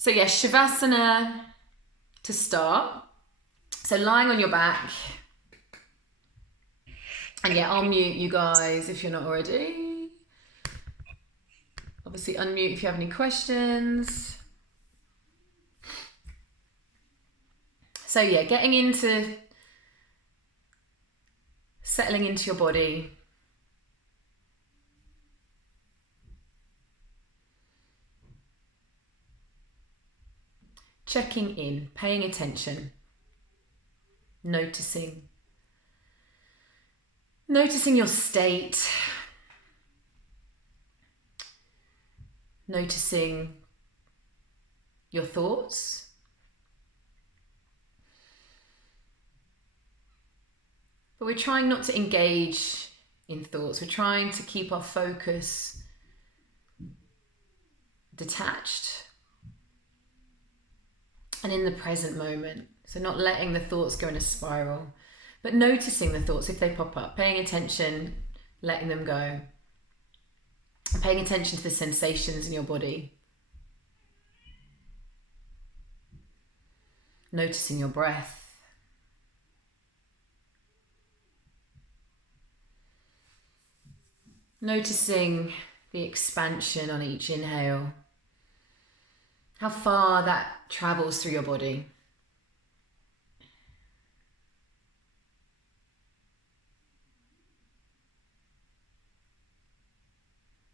So yeah, Shavasana to start. So lying on your back. And yeah, I'll mute you guys if you're not already. Obviously unmute if you have any questions. So yeah, settling into your body. Checking in, paying attention, noticing your state, noticing your thoughts. But we're trying not to engage in thoughts. We're trying to keep our focus detached and in the present moment. So not letting the thoughts go in a spiral, but noticing the thoughts if they pop up, paying attention, letting them go, paying attention to the sensations in your body, noticing your breath. Noticing the expansion on each inhale, how far that travels through your body.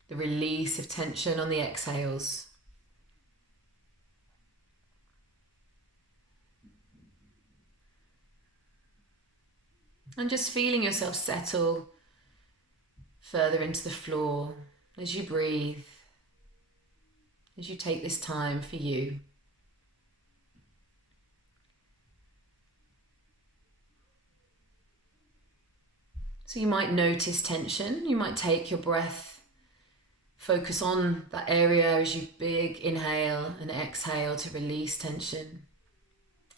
The release of tension on the exhales. And just feeling yourself settle further into the floor as you breathe, as you take this time for you. So you might notice tension, you might take your breath, focus on that area as you big inhale and exhale to release tension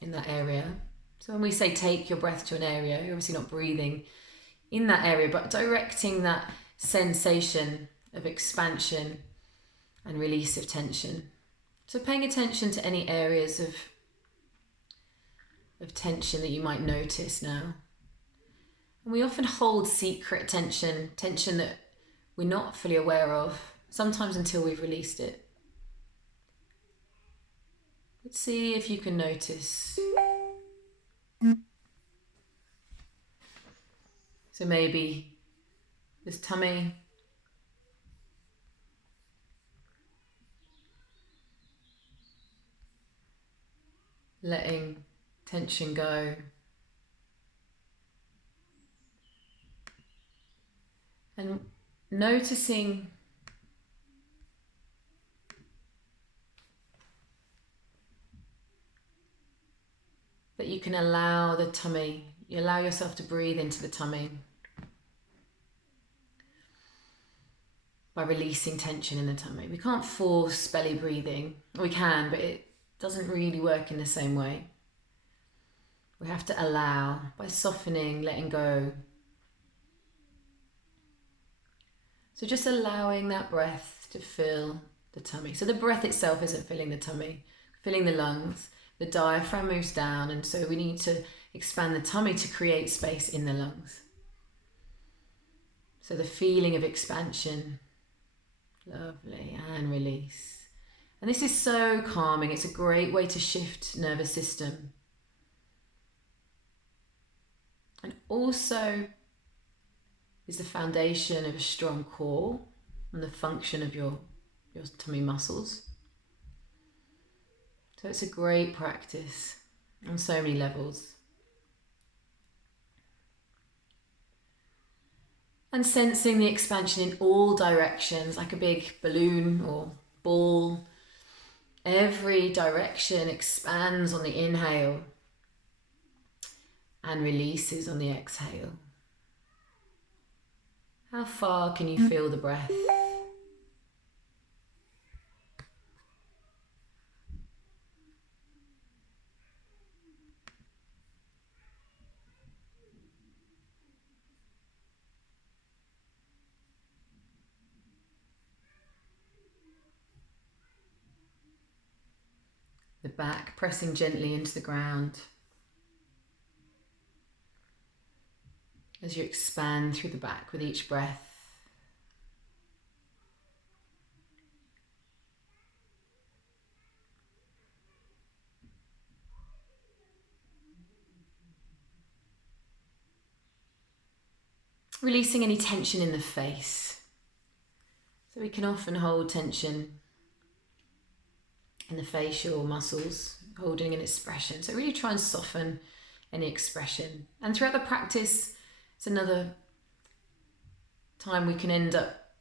in that area. So when we say take your breath to an area, you're obviously not breathing in that area, but directing that sensation of expansion and release of tension. So paying attention to any areas of tension that you might notice now. And we often hold secret tension that we're not fully aware of, sometimes until we've released it. But see if you can notice. So maybe this tummy, letting tension go. And noticing that you can allow the tummy, you allow yourself to breathe into the tummy by releasing tension in the tummy. We can't force belly breathing. We can, but it doesn't really work in the same way. We have to allow by softening, letting go. So just allowing that breath to fill the tummy. So the breath itself isn't filling the tummy, filling the lungs. The diaphragm moves down, and so we need to expand the tummy to create space in the lungs. So the feeling of expansion, lovely, and release. And this is so calming. It's a great way to shift nervous system. And also is the foundation of a strong core and the function of your tummy muscles. So it's a great practice on so many levels. And sensing the expansion in all directions, like a big balloon or ball. Every direction expands on the inhale and releases on the exhale. How far can you feel the breath? the back, pressing gently into the ground as you expand through the back with each breath. Releasing any tension in the face. So we can often hold tension in the facial muscles, holding an expression. So really try and soften any expression. And throughout the practice, it's another time we can end up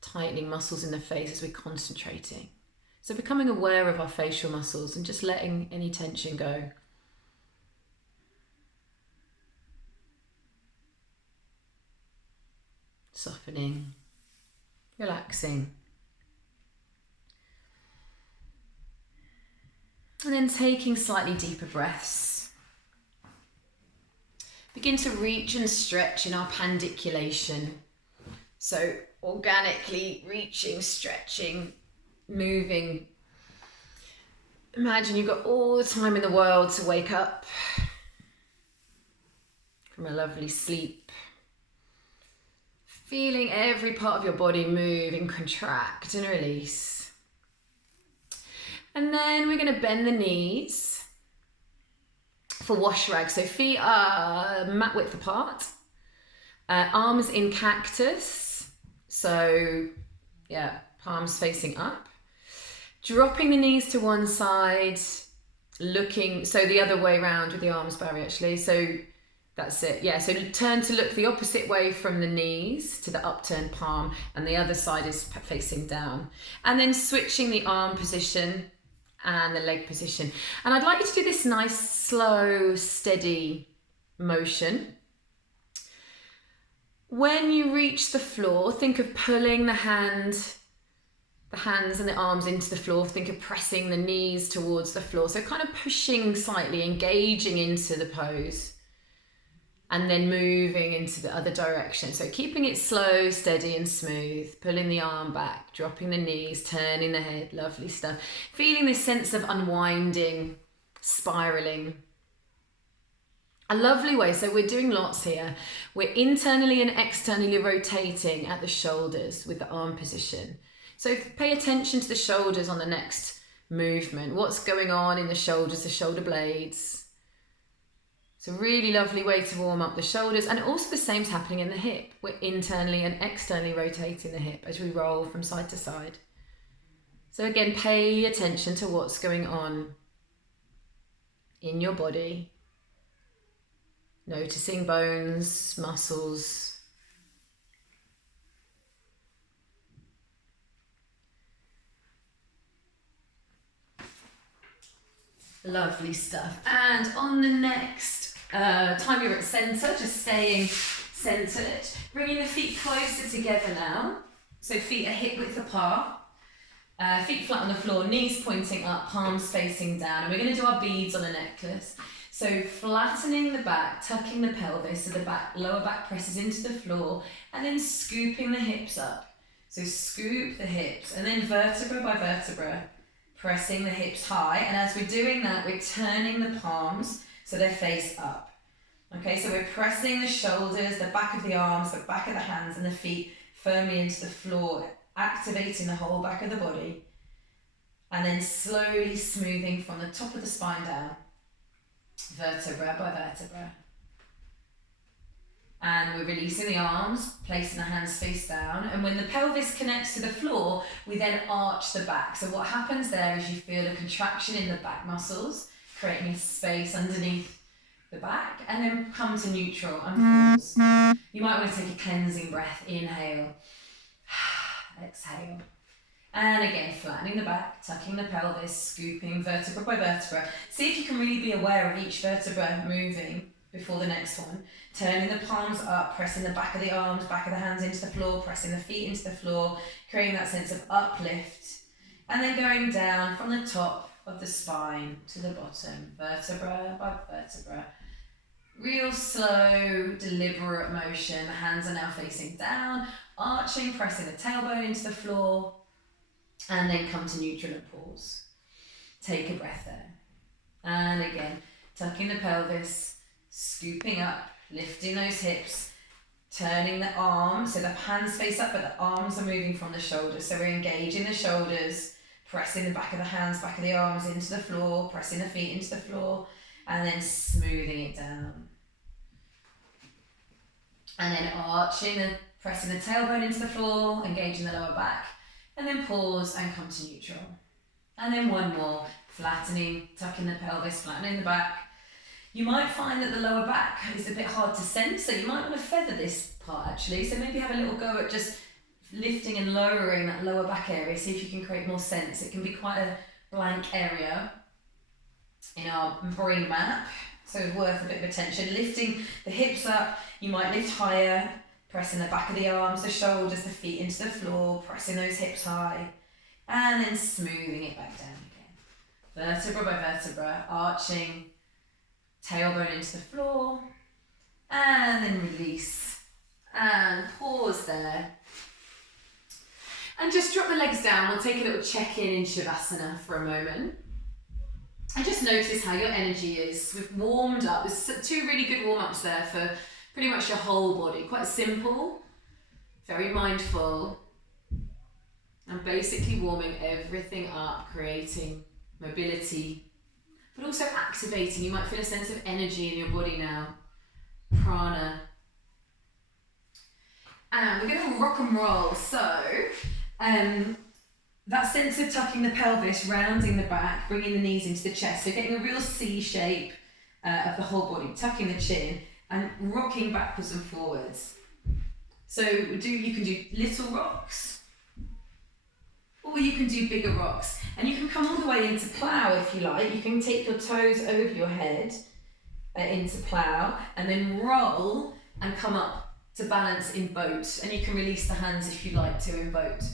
tightening muscles in the face as we're concentrating. So becoming aware of our facial muscles and just letting any tension go. Softening, relaxing. And then taking slightly deeper breaths. Begin to reach and stretch in our pandiculation. So organically reaching, stretching, moving. Imagine you've got all the time in the world to wake up from a lovely sleep. Feeling every part of your body move and contract and release. And then we're going to bend the knees for wash rag. So feet are mat width apart. Arms in cactus. So yeah, palms facing up. Dropping the knees to one side. Looking, so the other way around with the arms, Barry, actually. So that's it, yeah, so turn to look the opposite way from the knees to the upturned palm, and the other side is facing down. And then switching the arm position and the leg position. And I'd like you to do this nice, slow, steady motion. When you reach the floor, think of pulling the hands and the arms into the floor. Think of pressing the knees towards the floor. So kind of pushing slightly, engaging into the pose. And then moving into the other direction. So keeping it slow, steady and smooth. Pulling the arm back, dropping the knees, turning the head, lovely stuff. Feeling this sense of unwinding, spiraling. A lovely way, so we're doing lots here. We're internally and externally rotating at the shoulders with the arm position. So pay attention to the shoulders on the next movement. What's going on in the shoulders, the shoulder blades. It's a really lovely way to warm up the shoulders, and also the same's happening in the hip. We're internally and externally rotating the hip as we roll from side to side. So again, pay attention to what's going on in your body. Noticing bones, muscles. Lovely stuff. And on the next time you're at centre, just staying centred. Bringing the feet closer together now. So feet are hip width apart. Feet flat on the floor, knees pointing up, palms facing down. And we're going to do our beads on a necklace. So flattening the back, tucking the pelvis so the lower back presses into the floor, and then scooping the hips up. So scoop the hips, and then vertebra by vertebra, pressing the hips high. And as we're doing that, we're turning the palms so they're face up. Okay, so we're pressing the shoulders, the back of the arms, the back of the hands and the feet firmly into the floor, activating the whole back of the body. And then slowly smoothing from the top of the spine down, vertebra by vertebra. And we're releasing the arms, placing the hands face down. And when the pelvis connects to the floor, we then arch the back. So what happens there is you feel a contraction in the back muscles, creating a space underneath the back, and then come to neutral and pause. You might want to take a cleansing breath. Inhale, exhale. And again, flattening the back, tucking the pelvis, scooping vertebra by vertebra. See if you can really be aware of each vertebra moving before the next one. Turning the palms up, pressing the back of the arms, back of the hands into the floor, pressing the feet into the floor, creating that sense of uplift. And then going down from the top of the spine to the bottom, vertebra by vertebra. Real slow, deliberate motion. The hands are now facing down, arching, pressing the tailbone into the floor, and then come to neutral and pause. take a breath there. And again, tucking the pelvis, scooping up, lifting those hips, turning the arms, so the hands face up, but the arms are moving from the shoulders. So we're engaging the shoulders, pressing the back of the hands, back of the arms into the floor, pressing the feet into the floor, and then smoothing it down. And then arching and pressing the tailbone into the floor, engaging the lower back, and then pause and come to neutral. And then one more, flattening, tucking the pelvis, flattening the back. You might find that the lower back is a bit hard to sense, so you might want to feather this part actually. So maybe have a little go at just lifting and lowering that lower back area, see if you can create more sense. It can be quite a blank area in our brain map, so it's worth a bit of attention. Lifting the hips up, you might lift higher, pressing the back of the arms, the shoulders, the feet into the floor, pressing those hips high, and then smoothing it back down again. Vertebra by vertebra, arching, tailbone into the floor, and then release, and pause there. And just drop the legs down. We'll take a little check-in in Shavasana for a moment. And just notice how your energy is. We've warmed up. There's two really good warm-ups there for pretty much your whole body. Quite simple, very mindful, and basically warming everything up, creating mobility, but also activating. You might feel a sense of energy in your body now. Prana. And we're going to rock and roll. So, that sense of tucking the pelvis, rounding the back, bringing the knees into the chest. So getting a real C shape of the whole body, tucking the chin and rocking backwards and forwards. So you can do little rocks, or you can do bigger rocks. And you can come all the way into plow if you like. You can take your toes over your head into plow and then roll and come up to balance in boat. And you can release the hands if you like to in boat.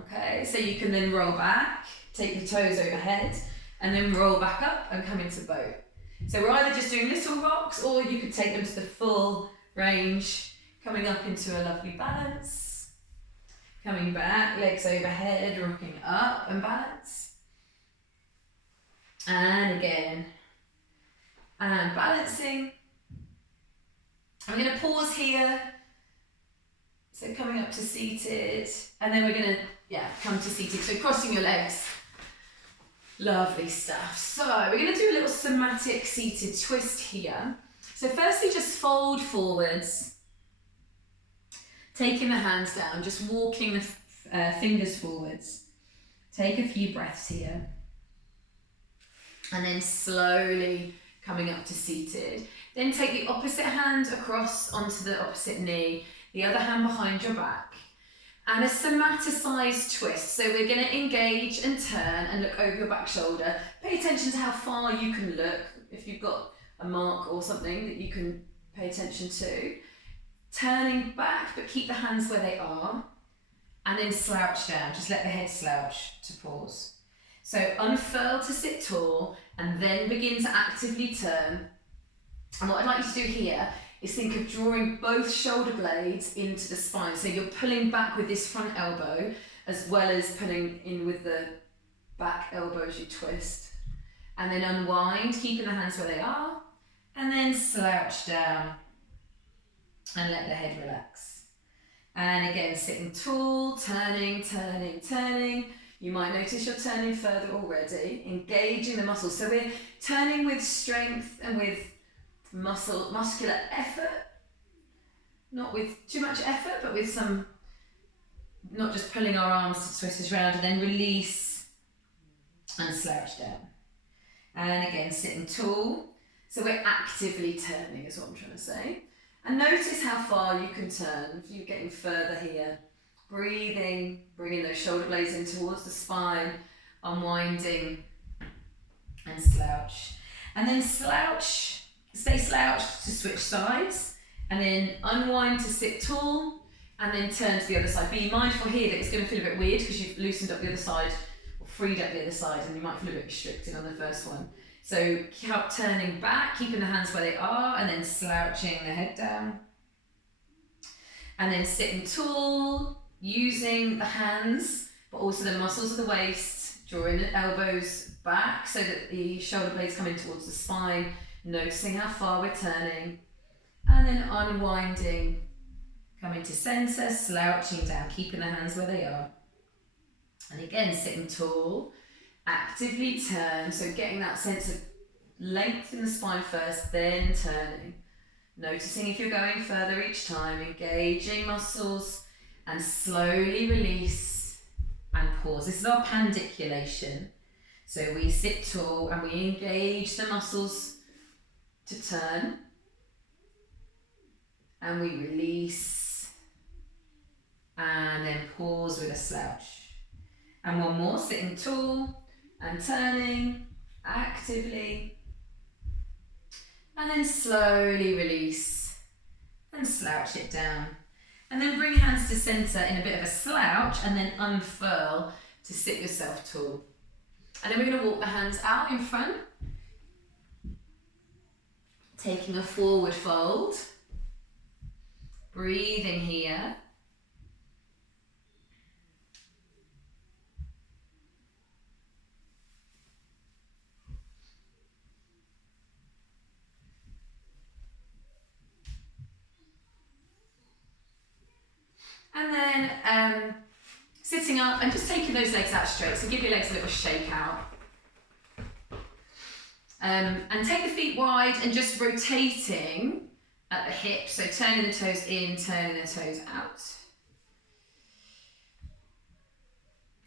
Okay, so you can then roll back, take your toes overhead, and then roll back up and come into boat. So we're either just doing little rocks, or you could take them to the full range, coming up into a lovely balance, coming back, legs overhead, rocking up and balance. And again, and balancing. I'm going to pause here. So coming up to seated, and then we're going to, come to seated. So crossing your legs. Lovely stuff. So we're going to do a little somatic seated twist here. So firstly, just fold forwards, taking the hands down, just walking the fingers forwards. Take a few breaths here. And then slowly coming up to seated. Then take the opposite hand across onto the opposite knee, the other hand behind your back. And a somaticized twist. So we're going to engage and turn and look over your back shoulder. Pay attention to how far you can look. If you've got a mark or something that you can pay attention to. Turning back, but keep the hands where they are. And then slouch down. Just let the head slouch to pause. So unfurl to sit tall and then begin to actively turn. And what I'd like you to do here is think of drawing both shoulder blades into the spine. So you're pulling back with this front elbow as well as pulling in with the back elbow as you twist. And then unwind, keeping the hands where they are. And then slouch down and let the head relax. And again, sitting tall, turning, turning, turning. You might notice you're turning further already, engaging the muscles. So we're turning with strength and with muscular effort, not with too much effort, but with some, not just pulling our arms to twist us around, and then release and slouch down. And again, sitting tall. So we're actively turning is what I'm trying to say. And notice how far you can turn. If you're getting further here, breathing, bringing those shoulder blades in towards the spine, unwinding and slouch. And then slouch. Stay slouched to switch sides, and then unwind to sit tall, and then turn to the other side. Be mindful here that it's going to feel a bit weird because you've loosened up the other side, or freed up the other side, and you might feel a bit restricted on the first one. So keep turning back, keeping the hands where they are, and then slouching the head down. And then sitting tall, using the hands, but also the muscles of the waist, Drawing the elbows back so that the shoulder blades come in towards the spine, noticing how far we're turning, and then unwinding, coming to center, slouching down, keeping the hands where they are. And again, sitting tall, actively turn, so getting that sense of length in the spine first, then turning. Noticing if you're going further each time, engaging muscles, and slowly release and pause. This is our pandiculation. So we sit tall and we engage the muscles to turn, and we release, and then pause with a slouch. And one more, sitting tall and turning actively, and then slowly release and slouch it down. And then bring hands to center in a bit of a slouch, and then unfurl to sit yourself tall. And then we're going to walk the hands out in front, taking a forward fold, breathing here. And then sitting up and just taking those legs out straight. So give your legs a little shake out. And take the feet wide and just rotating at the hips. So turning the toes in, turning the toes out.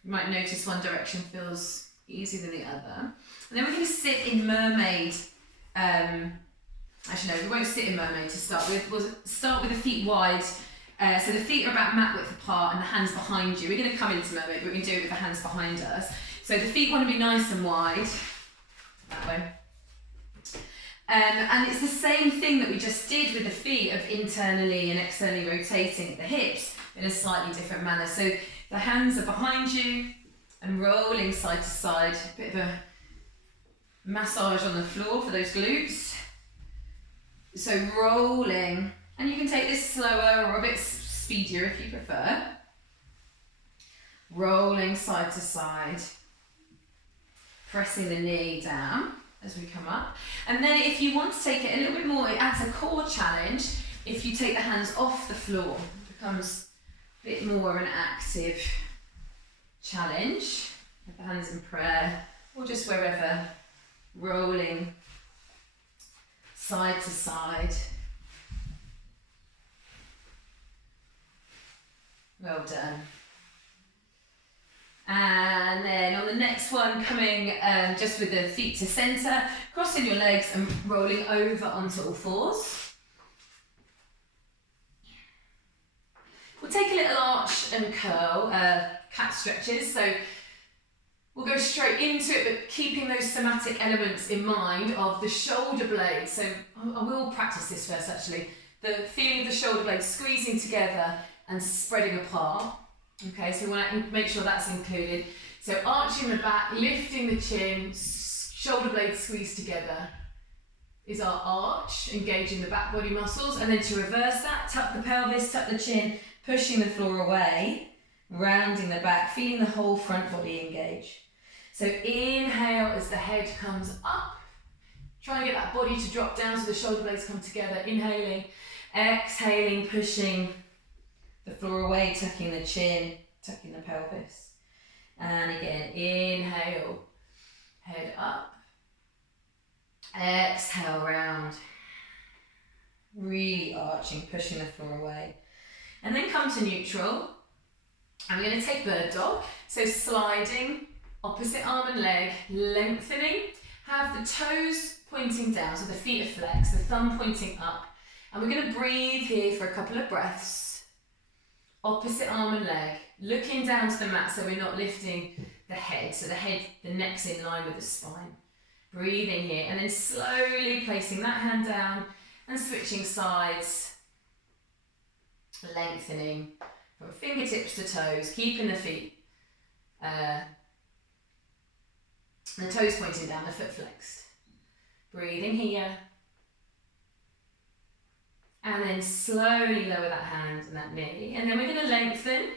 You might notice one direction feels easier than the other. And then we're going to sit in mermaid. Actually, no, we won't sit in mermaid to start with. We'll start with the feet wide. So the feet are about mat width apart and the hands behind you. We're going to come into mermaid, but we're going to do it with the hands behind us. So the feet want to be nice and wide, that way. And it's the same thing that we just did with the feet of internally and externally rotating at the hips in a slightly different manner. So the hands are behind you and rolling side to side. A bit of a massage on the floor for those glutes. So rolling. And you can take this slower or a bit speedier if you prefer. Rolling side to side. Pressing the knee down as we come up. And then if you want to take it a little bit more, it adds a core challenge. If you take the hands off the floor, it becomes a bit more of an active challenge. With the hands in prayer or just wherever. Rolling side to side. Well done. And then on the next one, coming just with the feet to center, crossing your legs and rolling over onto all fours. We'll take a little arch and curl, cat stretches. So we'll go straight into it, but keeping those somatic elements in mind of the shoulder blades. So I will practice this first actually. The feeling of the shoulder blades squeezing together and spreading apart. Okay, so we want to make sure that's included. So arching the back, lifting the chin, shoulder blades squeeze together is our arch, engaging the back body muscles. And then to reverse that, tuck the pelvis, tuck the chin, pushing the floor away, rounding the back, feeling the whole front body engage. So inhale as the head comes up. Try and get that body to drop down so the shoulder blades come together. Inhaling, exhaling, pushing the floor away, tucking the chin, tucking the pelvis. And again, inhale, head up. Exhale, round. Really arching, pushing the floor away. And then come to neutral. And we're going to take bird dog. So sliding, opposite arm and leg, lengthening. Have the toes pointing down, so the feet are flexed, the thumb pointing up. And we're going to breathe here for a couple of breaths. Opposite arm and leg, looking down to the mat so we're not lifting the head. So the neck's in line with the spine. Breathing here and then slowly placing that hand down and switching sides. Lengthening from fingertips to toes, keeping the feet, the toes pointing down, the foot flexed. Breathing here. And then slowly lower that hand and that knee. And then we're going to lengthen.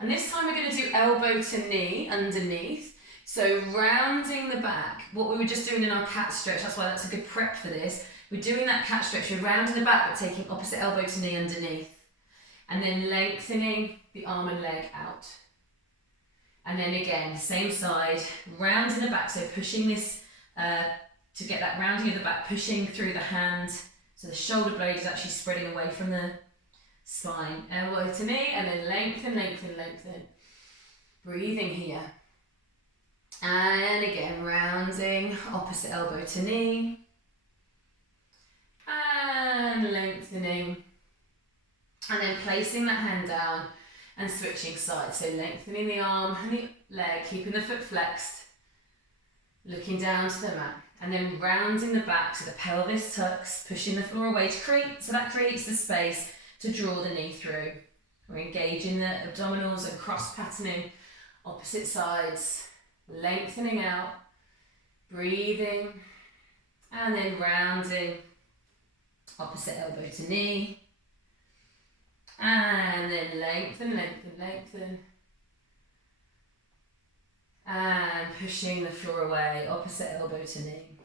And this time we're going to do elbow to knee underneath. So rounding the back, what we were just doing in our cat stretch, that's why that's a good prep for this. We're doing that cat stretch, we're rounding the back but taking opposite elbow to knee underneath. And then lengthening the arm and leg out. And then again, same side, rounding the back, so pushing this, to get that rounding of the back, pushing through the hand, so the shoulder blade is actually spreading away from the spine. Elbow to knee, and then lengthen, lengthen, lengthen. Breathing here. And again, rounding, opposite elbow to knee. And lengthening. And then placing that hand down and switching sides. So lengthening the arm and the leg, keeping the foot flexed. Looking down to the mat. And then rounding the back so the pelvis tucks, pushing the floor away to create, so that creates the space to draw the knee through. We're engaging the abdominals and cross patterning opposite sides. Lengthening out, breathing, and then rounding, opposite elbow to knee, and then lengthen, lengthen, lengthen, and pushing the floor away, opposite elbow to knee,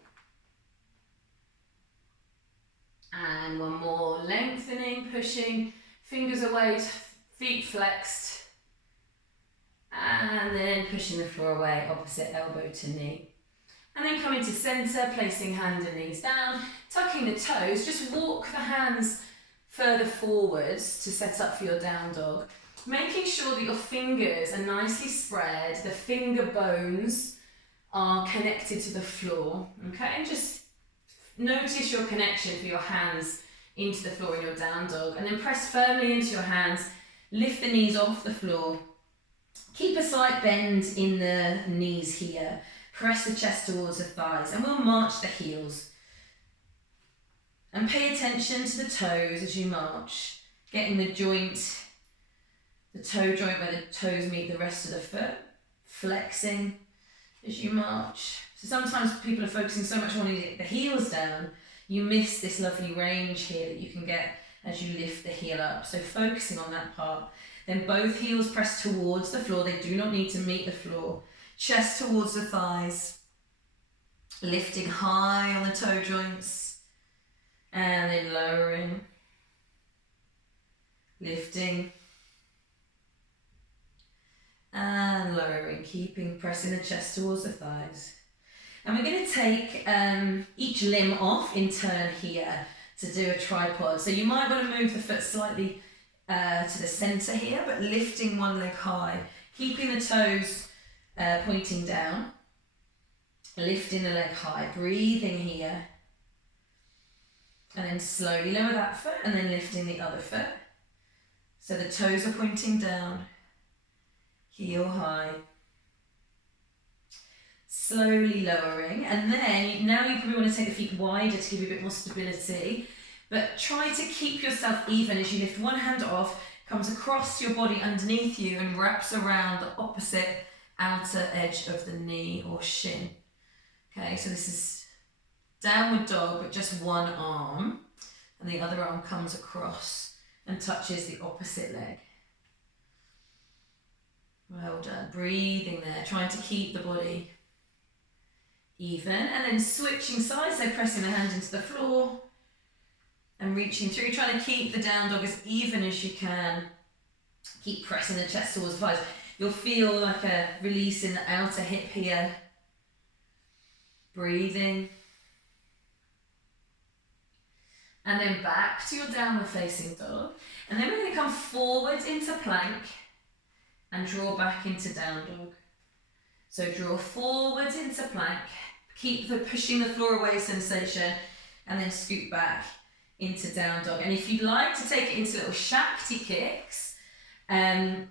and one more, lengthening, pushing, fingers away, feet flexed, and then pushing the floor away, opposite elbow to knee. And then coming to centre, placing hands and knees down, tucking the toes, just walk the hands further forwards to set up for your down dog. Making sure that your fingers are nicely spread, the finger bones are connected to the floor, okay? And just notice your connection for your hands into the floor in your down dog, and then press firmly into your hands, lift the knees off the floor. Keep a slight bend in the knees here. Press the chest towards the thighs, and we'll march the heels. And pay attention to the toes as you march, getting the joint, the toe joint where the toes meet the rest of the foot, flexing as you march. So sometimes people are focusing so much on wanting to get the heels down, you miss this lovely range here that you can get as you lift the heel up. So focusing on that part. Then both heels press towards the floor. They do not need to meet the floor. Chest towards the thighs. Lifting high on the toe joints. And then lowering. Lifting. And lowering. Keeping, pressing the chest towards the thighs. And we're going to take each limb off in turn here to do a tripod. So you might want to move the foot slightly to the centre here, but lifting one leg high, keeping the toes pointing down, lifting the leg high, breathing here, and then slowly lower that foot and then lifting the other foot. So the toes are pointing down, heel high, slowly lowering, and then now you probably want to take the feet wider to give you a bit more stability. But try to keep yourself even as you lift one hand off, comes across your body underneath you and wraps around the opposite outer edge of the knee or shin. Okay, so this is downward dog, but just one arm, and the other arm comes across and touches the opposite leg. Well done. Breathing there, trying to keep the body even, and then switching sides, so pressing the hand into the floor, and reaching through, trying to keep the down dog as even as you can. Keep pressing the chest towards the thighs. You'll feel like a release in the outer hip here. Breathing. And then back to your downward facing dog. And then we're going to come forward into plank and draw back into down dog. So draw forward into plank. Keep the pushing the floor away sensation, and then scoot back into down dog. And if you'd like to take it into little Shakti kicks or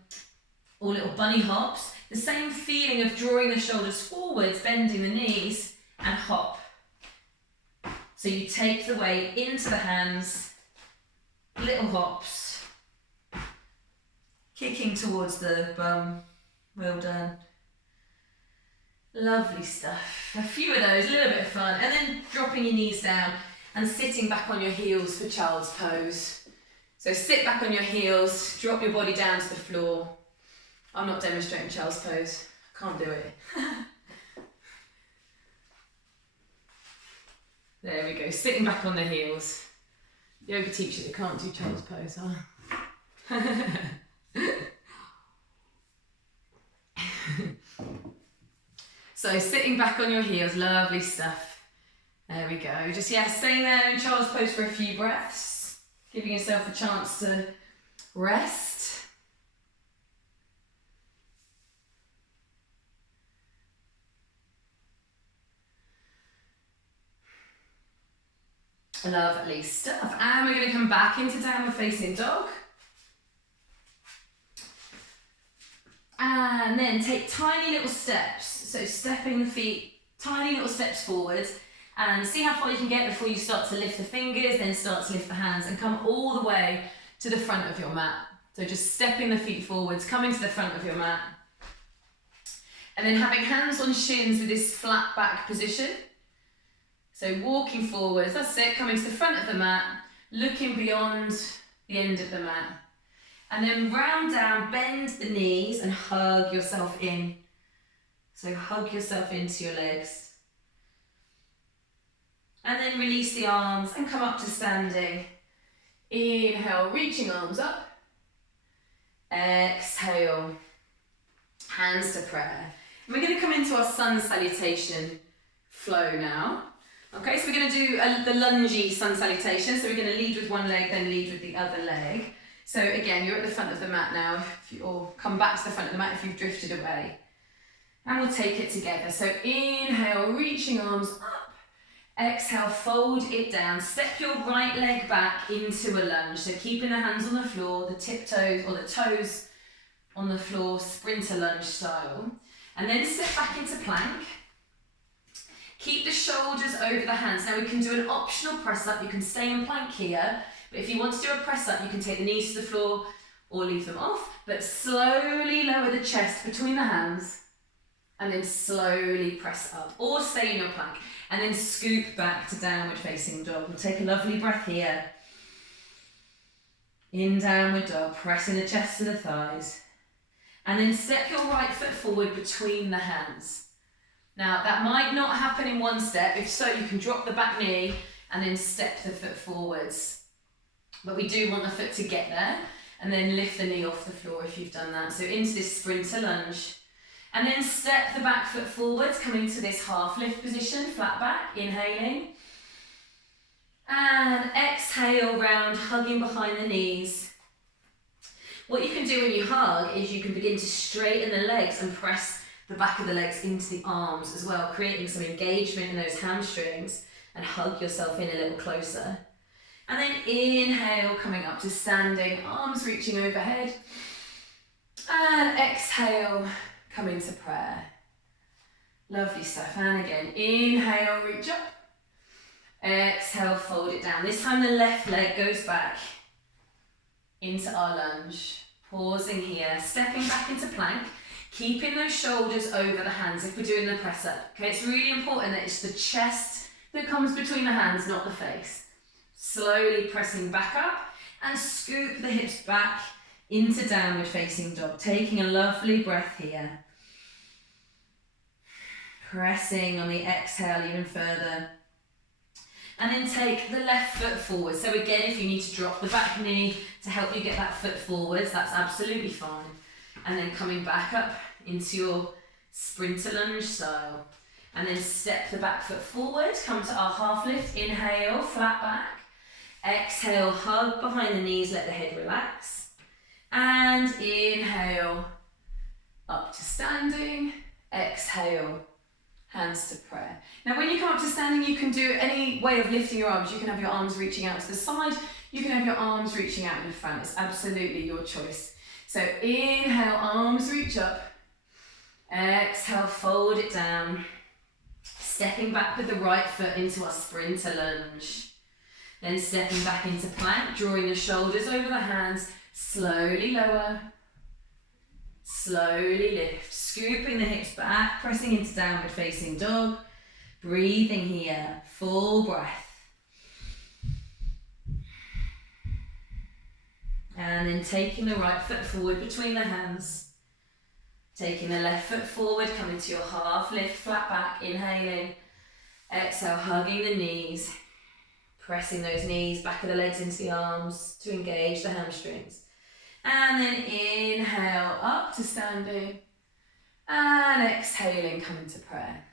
little bunny hops, the same feeling of drawing the shoulders forwards, bending the knees, and hop. So you take the weight into the hands, little hops, kicking towards the bum. Well done. Lovely stuff. A few of those, a little bit of fun, and then dropping your knees down and sitting back on your heels for child's pose. So sit back on your heels, drop your body down to the floor. I'm not demonstrating child's pose, can't do it. we go. Sitting back on the heels. Yoga teacher that can't do child's pose, huh? So sitting back on your heels, lovely stuff. There we go. Just, yeah, staying there in child's pose for a few breaths. Giving yourself a chance to rest. Lovely stuff. And we're going to come back into downward facing dog. And then take tiny little steps. So stepping the feet, tiny little steps forward. And see how far you can get before you start to lift the fingers, then start to lift the hands and come all the way to the front of your mat. So just stepping the feet forwards, coming to the front of your mat. And then having hands on shins with this flat back position. So walking forwards, that's it, coming to the front of the mat, looking beyond the end of the mat. And then round down, bend the knees and hug yourself in. So hug yourself into your legs. And then release the arms and come up to standing. Inhale, reaching arms up. Exhale, hands to prayer. And we're going to come into our sun salutation flow now. Okay, so we're going to do the lungy sun salutation. So we're going to lead with one leg, then lead with the other leg. So again, you're at the front of the mat now, or come back to the front of the mat if you've drifted away. And we'll take it together. So inhale, reaching arms up. Exhale, fold it down. Step your right leg back into a lunge. So keeping the hands on the floor, the tiptoes or the toes on the floor, sprinter lunge style. And then step back into plank. Keep the shoulders over the hands. Now we can do an optional press up. You can stay in plank here, but if you want to do a press up, you can take the knees to the floor or leave them off, but slowly lower the chest between the hands and then slowly press up or stay in your plank and then scoop back to downward facing dog. We'll take a lovely breath here. In downward dog, pressing the chest to the thighs and then step your right foot forward between the hands. Now that might not happen in one step. If so, you can drop the back knee and then step the foot forwards. But we do want the foot to get there and then lift the knee off the floor if you've done that. So into this sprinter lunge. And then step the back foot forwards, coming to this half lift position, flat back, inhaling. And exhale round, hugging behind the knees. What you can do when you hug is you can begin to straighten the legs and press the back of the legs into the arms as well, creating some engagement in those hamstrings and hug yourself in a little closer. And then inhale, coming up to standing, arms reaching overhead. And exhale, coming to prayer. Lovely stuff. And again, inhale, reach up. Exhale, fold it down. This time the left leg goes back into our lunge. Pausing here, stepping back into plank. Keeping those shoulders over the hands if we're doing the press up. Okay, it's really important that it's the chest that comes between the hands, not the face. Slowly pressing back up and scoop the hips back into downward facing dog. Taking a lovely breath here. Pressing on the exhale even further. And then take the left foot forward. So again, if you need to drop the back knee to help you get that foot forwards, that's absolutely fine. And then coming back up into your sprinter lunge style. And then step the back foot forward, come to our half lift, inhale, flat back. Exhale, hug behind the knees, let the head relax. And inhale, up to standing, exhale, hands to prayer. Now when you come up to standing, you can do any way of lifting your arms. You can have your arms reaching out to the side, you can have your arms reaching out in the front. It's absolutely your choice. So inhale, arms reach up. Exhale, fold it down. Stepping back with the right foot into our sprinter lunge. Then stepping back into plank, drawing the shoulders over the hands. Slowly lower. Slowly lift. Scooping the hips back, pressing into downward facing dog. Breathing here, full breath. And then taking the right foot forward between the hands. Taking the left foot forward, coming to your half lift, flat back, inhaling. Exhale, hugging the knees. Pressing those knees, back of the legs into the arms to engage the hamstrings. And then inhale up to standing. And exhaling, come into prayer.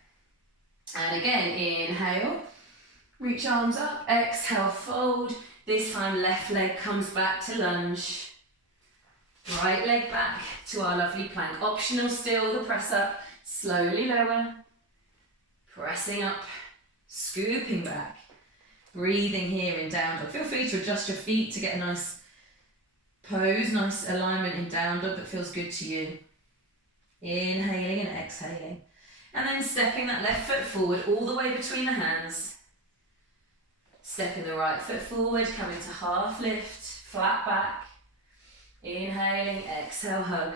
And again, inhale, reach arms up, exhale, fold. This time left leg comes back to lunge. Right leg back to our lovely plank. Optional still, the press up, slowly lower. Pressing up, scooping back. Breathing here in down dog. Feel free to adjust your feet to get a nice pose, nice alignment in down dog that feels good to you. Inhaling and exhaling. And then stepping that left foot forward all the way between the hands. Stepping the right foot forward, coming to half lift, flat back. Inhaling, exhale, hug.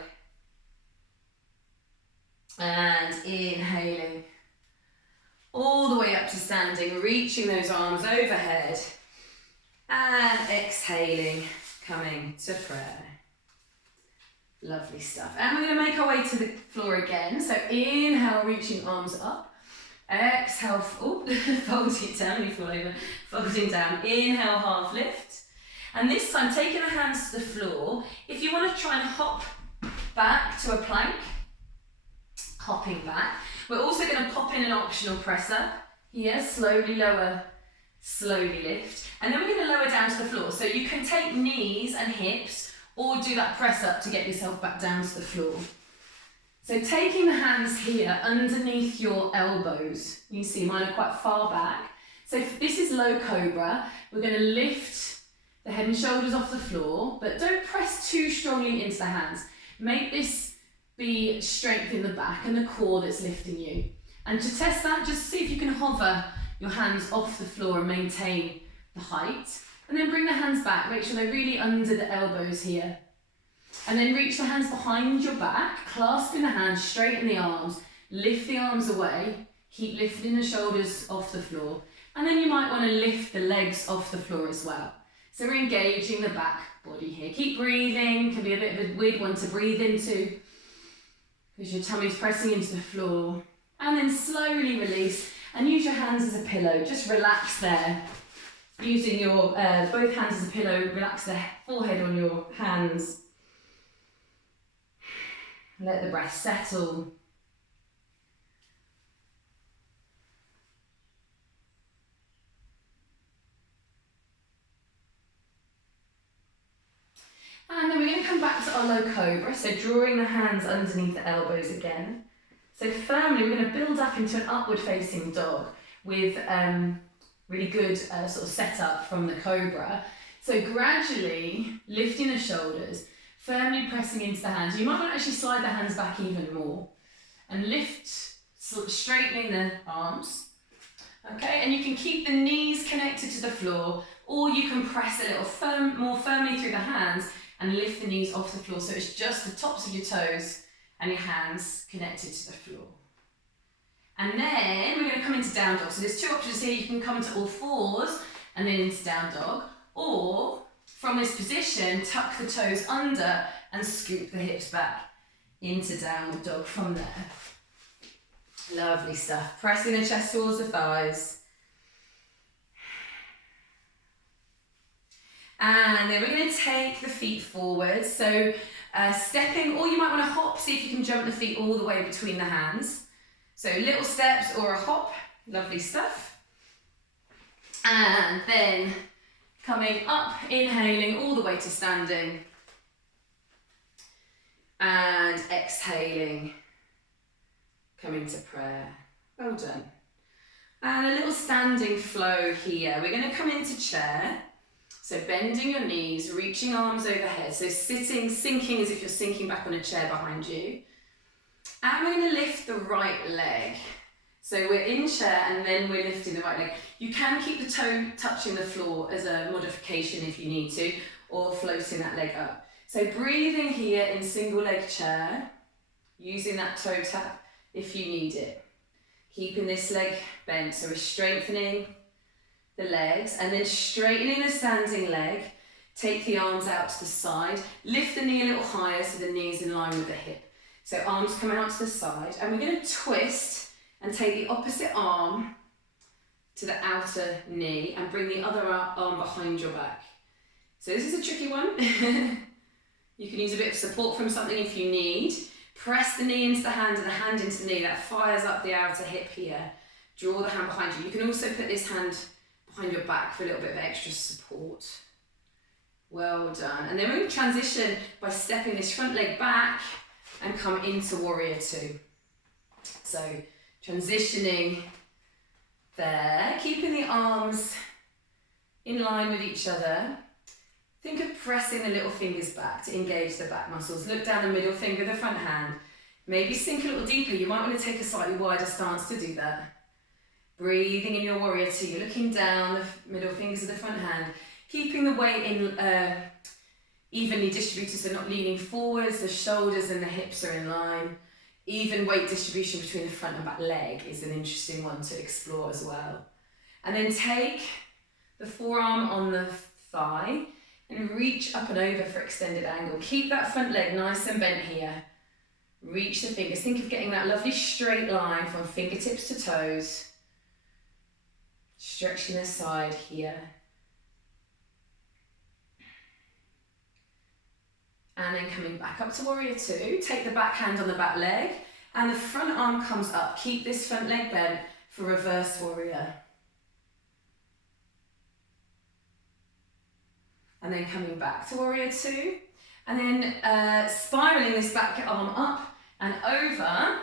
And inhaling. All the way up to standing, reaching those arms overhead. And exhaling, coming to prayer. Lovely stuff. And we're going to make our way to the floor again. So inhale, reaching arms up. Exhale, folding down, you fall over. Folding down. Inhale, half lift. And this time, taking the hands to the floor. If you want to try and hop back to a plank, hopping back. We're also going to pop in an optional press up. Here, slowly lower, slowly lift. And then we're going to lower down to the floor. So you can take knees and hips or do that press up to get yourself back down to the floor. So taking the hands here underneath your elbows. You see mine are quite far back. So if this is low cobra. We're going to lift the head and shoulders off the floor, but don't press too strongly into the hands. Make this be strength in the back and the core that's lifting you. And to test that, just see if you can hover your hands off the floor and maintain the height. And then bring the hands back, make sure they're really under the elbows here. And then reach the hands behind your back, clasping the hands, straighten the arms, lift the arms away, keep lifting the shoulders off the floor. And then you might want to lift the legs off the floor as well. So we're engaging the back body here. Keep breathing, can be a bit of a weird one to breathe into because your tummy's pressing into the floor. And then slowly release and use your hands as a pillow. Just relax there. Using your both hands as a pillow, relax the forehead on your hands. Let the breath settle. And then we're going to come back to our low cobra, so drawing the hands underneath the elbows again. So firmly, we're going to build up into an upward facing dog with really good sort of setup from the cobra. So gradually lifting the shoulders, firmly pressing into the hands. You might want to actually slide the hands back even more and lift, sort of straightening the arms. Okay, and you can keep the knees connected to the floor, or you can press a little more firmly through the hands and lift the knees off the floor. So it's just the tops of your toes and your hands connected to the floor. And then we're going to come into down dog. So there's two options here. You can come to all fours and then into down dog, or from this position, tuck the toes under and scoop the hips back into downward dog from there. Lovely stuff. Pressing the chest towards the thighs. And then we're going to take the feet forward. So stepping, or you might want to hop, see if you can jump the feet all the way between the hands. So little steps or a hop, lovely stuff. And then coming up, inhaling all the way to standing. And exhaling, coming to prayer. Well done. And a little standing flow here. We're going to come into chair. So bending your knees, reaching arms overhead. So sitting, sinking as if you're sinking back on a chair behind you. And we're going to lift the right leg. So we're in chair and then we're lifting the right leg. You can keep the toe touching the floor as a modification if you need to, or floating that leg up. So breathing here in single leg chair, using that toe tap if you need it. Keeping this leg bent, so we're strengthening the legs and then straightening the standing leg. Take the arms out to the side, lift the knee a little higher so the knee's in line with the hip. So arms come out to the side and we're going to twist and take the opposite arm to the outer knee and bring the other arm behind your back. So this is a tricky one. You can use a bit of support from something if you need. Press the knee into the hand and the hand into the knee. That fires up the outer hip here. Draw the hand behind you. You can also put this hand behind your back for a little bit of extra support. Well done. And then we're going to transition by stepping this front leg back and come into warrior two. So transitioning there, keeping the arms in line with each other. Think of pressing the little fingers back to engage the back muscles. Look down the middle finger, the front hand. Maybe sink a little deeper. You might want to take a slightly wider stance to do that. Breathing in your warrior two. You're looking down the middle fingers of the front hand. Keeping the weight in evenly distributed, so not leaning forwards. The shoulders and the hips are in line. Even weight distribution between the front and back leg is an interesting one to explore as well. And then take the forearm on the thigh and reach up and over for extended angle. Keep that front leg nice and bent here. Reach the fingers. Think of getting that lovely straight line from fingertips to toes. Stretching the side here. And then coming back up to warrior two. Take the back hand on the back leg and the front arm comes up. Keep this front leg bent for reverse warrior. And then coming back to warrior two, and then spiraling this back arm up and over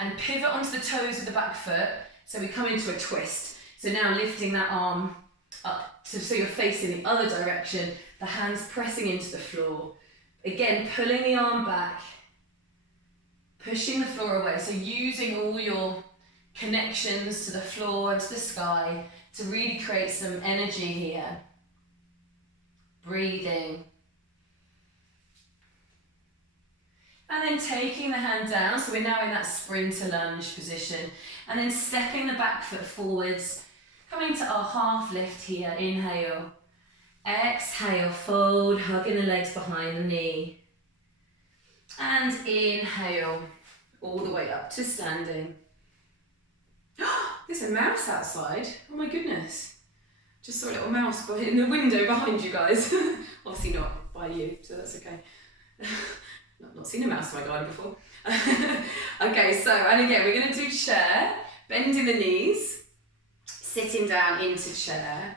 and pivot onto the toes of the back foot. So we come into a twist. So now lifting that arm up so you're facing the other direction, the hands pressing into the floor. Again, pulling the arm back, pushing the floor away. So using all your connections to the floor and to the sky to really create some energy here. Breathing. And then taking the hand down, so we're now in that sprinter lunge position. And then stepping the back foot forwards, coming to our half lift here, inhale. Exhale, fold, hugging the legs behind the knee. And inhale, all the way up to standing. There's a mouse outside, oh my goodness. Just saw a little mouse in the window behind you guys. Obviously not by you, so that's okay. Not seen a mouse in my garden before. Okay, so, and again, we're going to do chair, bending the knees, sitting down into chair.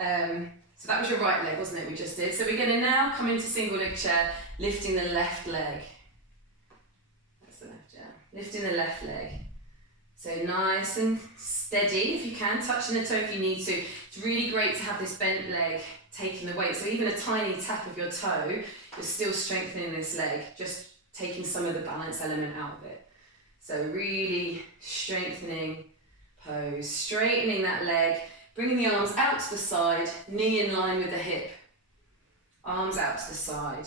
So that was your right leg, wasn't it, we just did? So we're going to now come into single leg chair, lifting the left leg. That's the left, yeah. Lifting the left leg. So nice and steady, if you can, touching the toe if you need to. It's really great to have this bent leg taking the weight. So even a tiny tap of your toe, you're still strengthening this leg, just taking some of the balance element out of it. So really strengthening pose, straightening that leg, bringing the arms out to the side, knee in line with the hip, arms out to the side.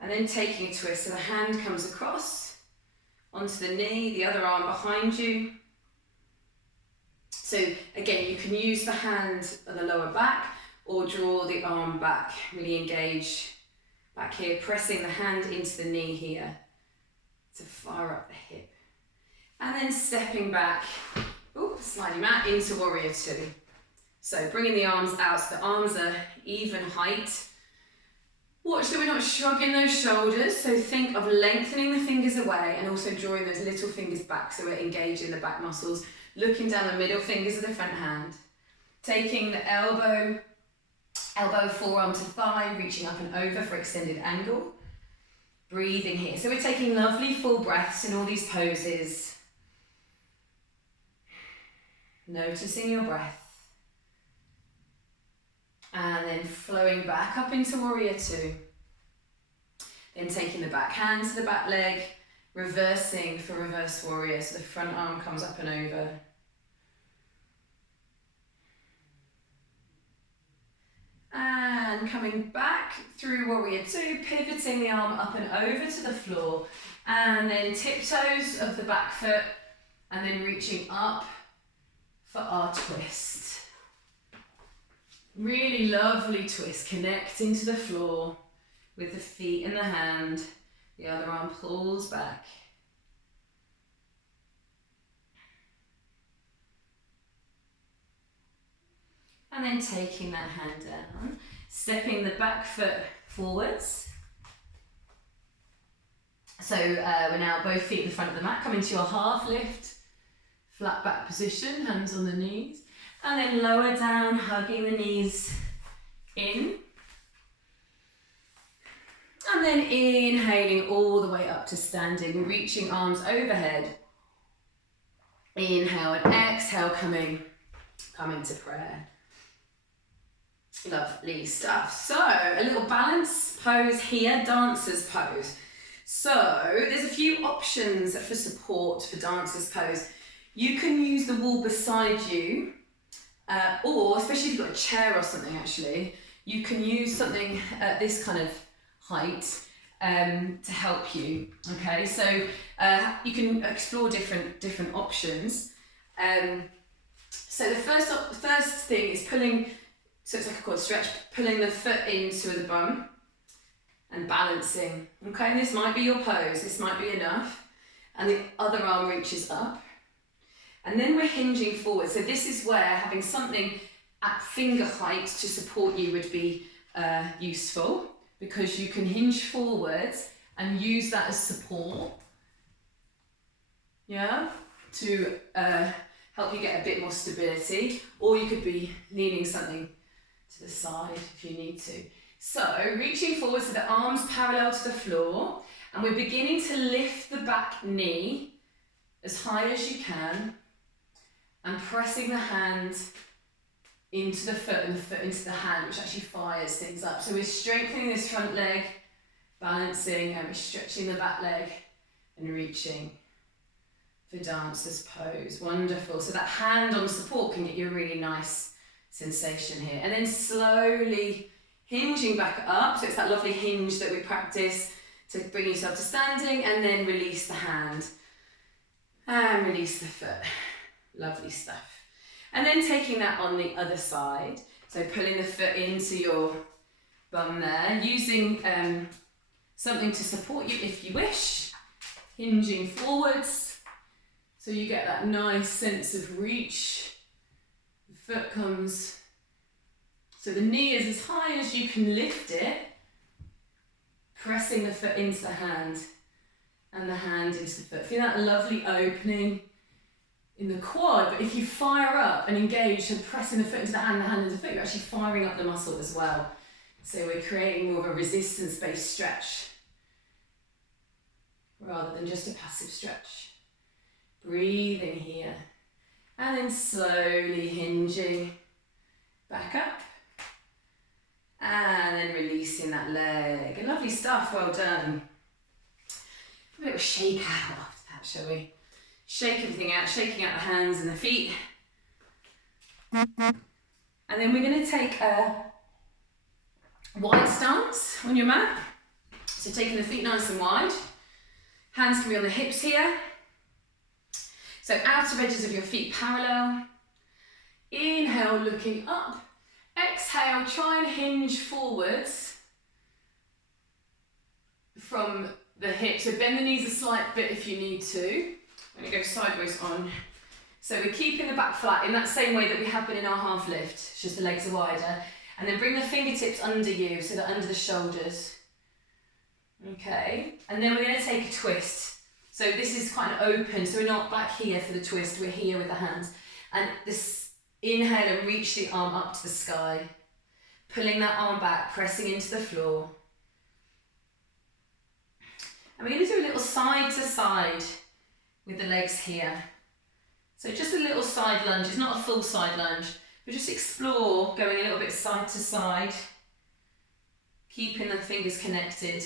And then taking a twist, so the hand comes across, onto the knee, the other arm behind you. So again, you can use the hand at the lower back or draw the arm back, really engage back here, pressing the hand into the knee here to fire up the hip. And then stepping back, sliding mat into warrior two. So bringing the arms out so the arms are even height. Watch that we're not shrugging those shoulders, so think of lengthening the fingers away and also drawing those little fingers back so we're engaging the back muscles, looking down the middle fingers of the front hand, taking the elbow, forearm to thigh, reaching up and over for extended angle, breathing here. So we're taking lovely full breaths in all these poses, noticing your breath. And then flowing back up into warrior two. Then taking the back hand to the back leg, reversing for reverse warrior, so the front arm comes up and over. And coming back through warrior two, pivoting the arm up and over to the floor. And then tiptoes of the back foot, and then reaching up for our twist. Really lovely twist, connecting to the floor with the feet and the hand. The other arm pulls back. And then taking that hand down, stepping the back foot forwards. So we're now both feet in the front of the mat, coming to your half lift, flat back position, hands on the knees. And then lower down, hugging the knees in. And then inhaling all the way up to standing, reaching arms overhead. Inhale and exhale, coming to prayer. Lovely stuff. So, a little balance pose here, dancer's pose. So, there's a few options for support for dancer's pose. You can use the wall beside you, or especially if you've got a chair or something actually, you can use something at this kind of height to help you. Okay, so you can explore different options. So the first thing is pulling, so it's like a quad stretch, pulling the foot into the bum and balancing. Okay, this might be your pose, this might be enough. And the other arm reaches up. And then we're hinging forward. So this is where having something at finger height to support you would be useful, because you can hinge forwards and use that as support. Yeah, to help you get a bit more stability, or you could be leaning something to the side if you need to. So reaching forward so the arms parallel to the floor, and we're beginning to lift the back knee as high as you can, and pressing the hand into the foot and the foot into the hand, which actually fires things up. So we're strengthening this front leg, balancing, and we're stretching the back leg and reaching for dancer's pose. Wonderful. So that hand on support can get you a really nice sensation here. And then slowly hinging back up. So it's that lovely hinge that we practice to bring yourself to standing, and then release the hand and release the foot. Lovely stuff. And then taking that on the other side. So pulling the foot into your bum there, using something to support you if you wish. Hinging forwards, so you get that nice sense of reach. The foot comes, so the knee is as high as you can lift it, pressing the foot into the hand and the hand into the foot. Feel that lovely opening in the quad, but if you fire up and engage and pressing the foot into the hand into the foot, you're actually firing up the muscle as well. So we're creating more of a resistance-based stretch rather than just a passive stretch. Breathing here, and then slowly hinging back up, and then releasing that leg. Lovely stuff, well done. A bit of a shake out after that, shall we? Shake everything out, shaking out the hands and the feet. And then we're going to take a wide stance on your mat. So taking the feet nice and wide. Hands can be on the hips here. So outer edges of your feet parallel. Inhale, looking up. Exhale, try and hinge forwards from the hips. So bend the knees a slight bit if you need to. I'm going to go sideways on. So we're keeping the back flat in that same way that we have been in our half lift. It's just the legs are wider. And then bring the fingertips under you, so they're under the shoulders. Okay, and then we're going to take a twist. So this is kind of open, so we're not back here for the twist, we're here with the hands. And this, inhale and reach the arm up to the sky. Pulling that arm back, pressing into the floor. And we're going to do a little side to side with the legs here. So just a little side lunge, it's not a full side lunge, but just explore going a little bit side to side, keeping the fingers connected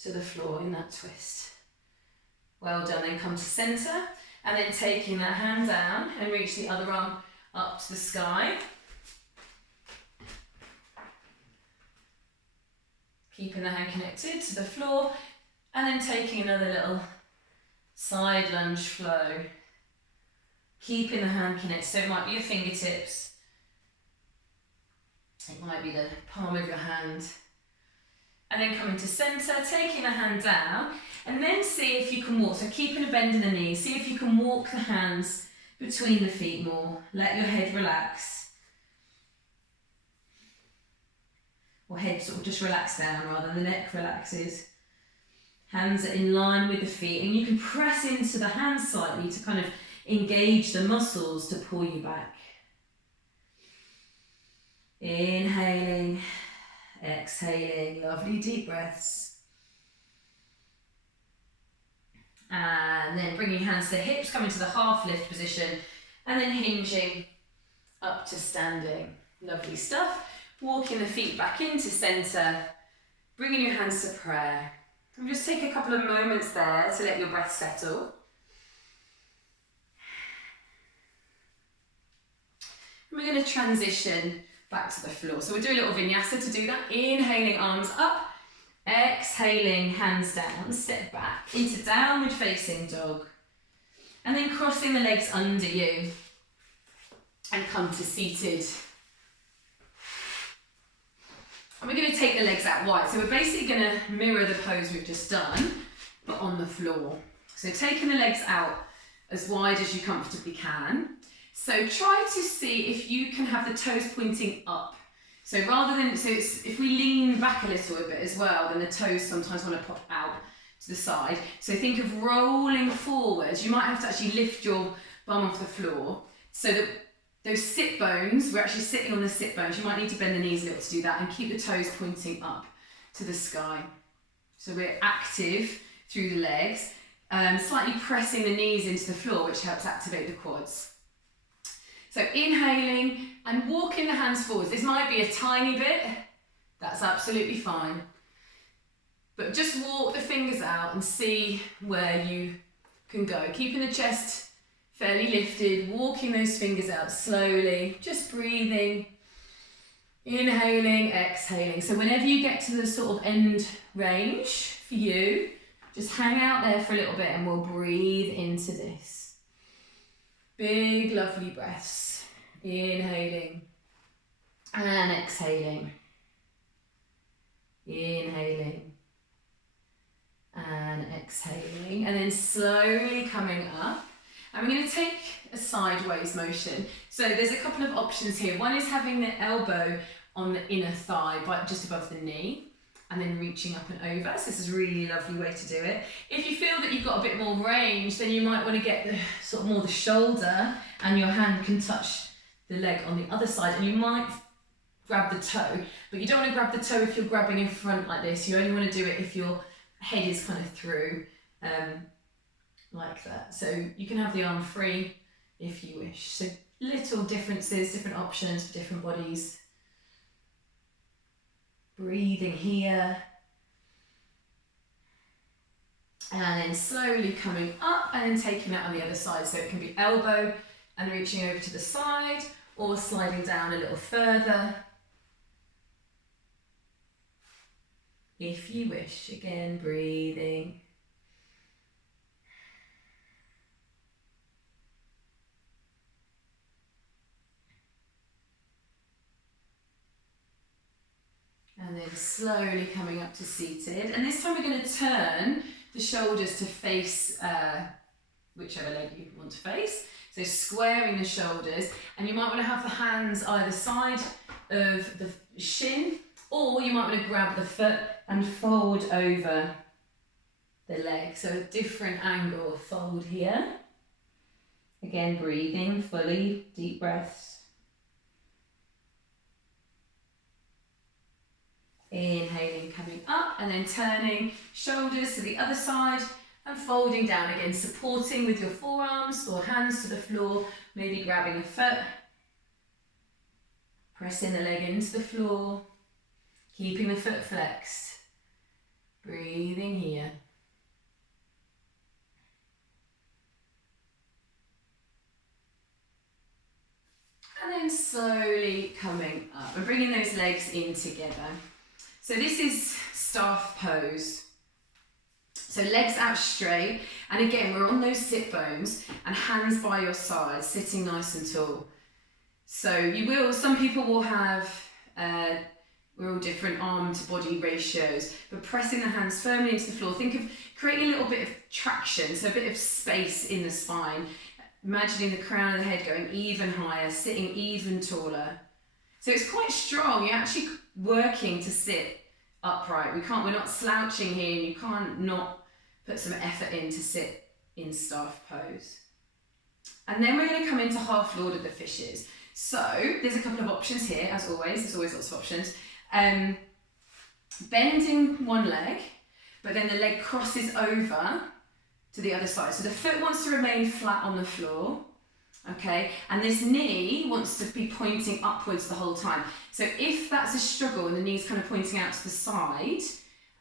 to the floor in that twist. Well done, then come to centre, and then taking that hand down and reach the other arm up to the sky. Keeping the hand connected to the floor, and then taking another little side lunge flow. Keeping the hand connected, so it might be your fingertips, it might be the palm of your hand. And then coming to centre, taking the hand down, and then see if you can walk. So keeping a bend in the knees, see if you can walk the hands between the feet more. Let your head relax. or head sort of just relax down rather than the neck relaxes. Hands are in line with the feet, and you can press into the hands slightly to kind of engage the muscles to pull you back. Inhaling, exhaling, lovely deep breaths. And then bringing hands to the hips, coming to the half lift position, and then hinging up to standing. Lovely stuff. Walking the feet back into centre, bringing your hands to prayer. And just take a couple of moments there to let your breath settle. And we're going to transition back to the floor. So we'll do a little vinyasa to do that. Inhaling, arms up. Exhaling, hands down. Step back into downward facing dog. And then crossing the legs under you. And come to seated. And we're going to take the legs out wide. So we're basically going to mirror the pose we've just done, but on the floor. So taking the legs out as wide as you comfortably can. So try to see if you can have the toes pointing up. So rather than, if we lean back a little bit as well, then the toes sometimes want to pop out to the side. So think of rolling forwards. You might have to actually lift your bum off the floor so that those sit bones, we're actually sitting on the sit bones. You might need to bend the knees a little to do that and keep the toes pointing up to the sky. So we're active through the legs, slightly pressing the knees into the floor, which helps activate the quads. So inhaling and walking the hands forwards. This might be a tiny bit, that's absolutely fine. But just walk the fingers out and see where you can go. Keeping the chest fairly lifted, walking those fingers out slowly, just breathing, inhaling, exhaling. So whenever you get to the sort of end range for you, just hang out there for a little bit and we'll breathe into this. Big, lovely breaths. Inhaling and exhaling. Inhaling and exhaling. And then slowly coming up. And we're going to take a sideways motion. So there's a couple of options here. One is having the elbow on the inner thigh, but just above the knee, and then reaching up and over. So this is a really lovely way to do it. If you feel that you've got a bit more range, then you might want to get the sort of more the shoulder, and your hand can touch the leg on the other side, and you might grab the toe, but you don't want to grab the toe if you're grabbing in front like this. You only want to do it if your head is kind of through. Like that. So you can have the arm free if you wish. So little differences, different options for different bodies. Breathing here. And then slowly coming up and then taking that on the other side. So it can be elbow and reaching over to the side or sliding down a little further. If you wish. Again, breathing. And then slowly coming up to seated. And this time we're going to turn the shoulders to face whichever leg you want to face. So squaring the shoulders. And you might want to have the hands either side of the shin, or you might want to grab the foot and fold over the leg. So a different angle of fold here. Again, breathing fully, deep breaths. Inhaling, coming up, and then turning shoulders to the other side and folding down again, supporting with your forearms or hands to the floor, maybe grabbing a foot, pressing the leg into the floor, keeping the foot flexed, breathing here. And then slowly coming up and bringing those legs in together. So this is staff pose. So legs out straight, and again we're on those sit bones and hands by your side, sitting nice and tall. So you will, some people will have, we're all different arm to body ratios, but pressing the hands firmly into the floor. Think of creating a little bit of traction, so a bit of space in the spine. Imagining the crown of the head going even higher, sitting even taller. So it's quite strong. You actually working to sit upright. We're not slouching here, and you can't not put some effort in to sit in staff pose. And then we're going to come into half lord of the fishes. So there's a couple of options here, as always. There's always lots of options. Bending one leg, but then the leg crosses over to the other side. So the foot wants to remain flat on the floor, okay? And this knee wants to be pointing upwards the whole time. So if that's a struggle and the knee's kind of pointing out to the side,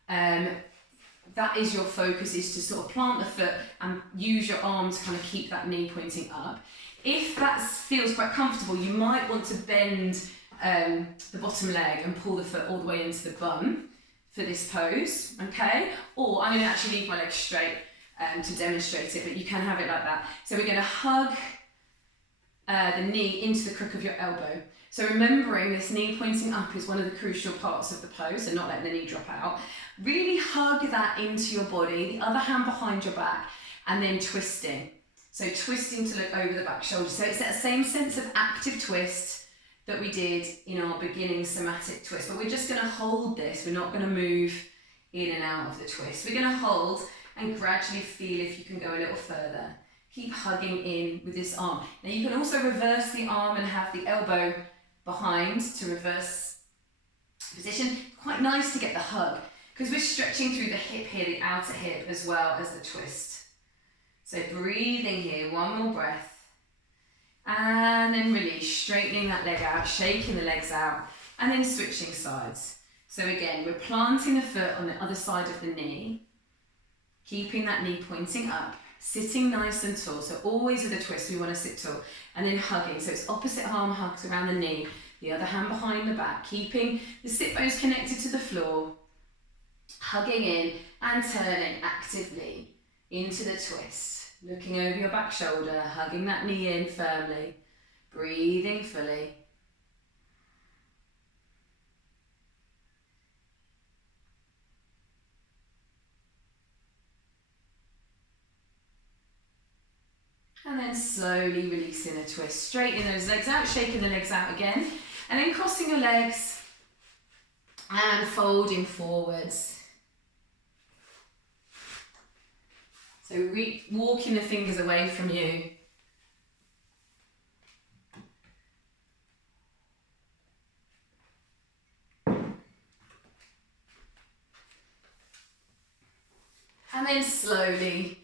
that is your focus, is to sort of plant the foot and use your arm to kind of keep that knee pointing up. If that feels quite comfortable, you might want to bend the bottom leg and pull the foot all the way into the bum for this pose, okay? Or I'm going to actually leave my legs straight to demonstrate it, but you can have it like that. So we're going to hug the knee into the crook of your elbow. So remembering this knee pointing up is one of the crucial parts of the pose, so not letting the knee drop out. Really hug that into your body, the other hand behind your back, and then twisting. So twisting to look over the back shoulder. So it's that same sense of active twist that we did in our beginning somatic twist, but we're just going to hold this. We're not going to move in and out of the twist. We're going to hold and gradually feel if you can go a little further. Keep hugging in with this arm. Now you can also reverse the arm and have the elbow behind to reverse position. Quite nice to get the hug because we're stretching through the hip here, the outer hip, as well as the twist. So breathing here, one more breath. And then release, straightening that leg out, shaking the legs out, and then switching sides. So again, we're planting the foot on the other side of the knee, keeping that knee pointing up, sitting nice and tall. So always with a twist, we want to sit tall, and then hugging. So it's opposite arm hugs around the knee, the other hand behind the back, keeping the sit bones connected to the floor, hugging in and turning actively into the twist. Looking over your back shoulder, hugging that knee in firmly, breathing fully. And then slowly releasing a twist, straightening those legs out, shaking the legs out again, and then crossing your legs and folding forwards. So walking the fingers away from you. And then slowly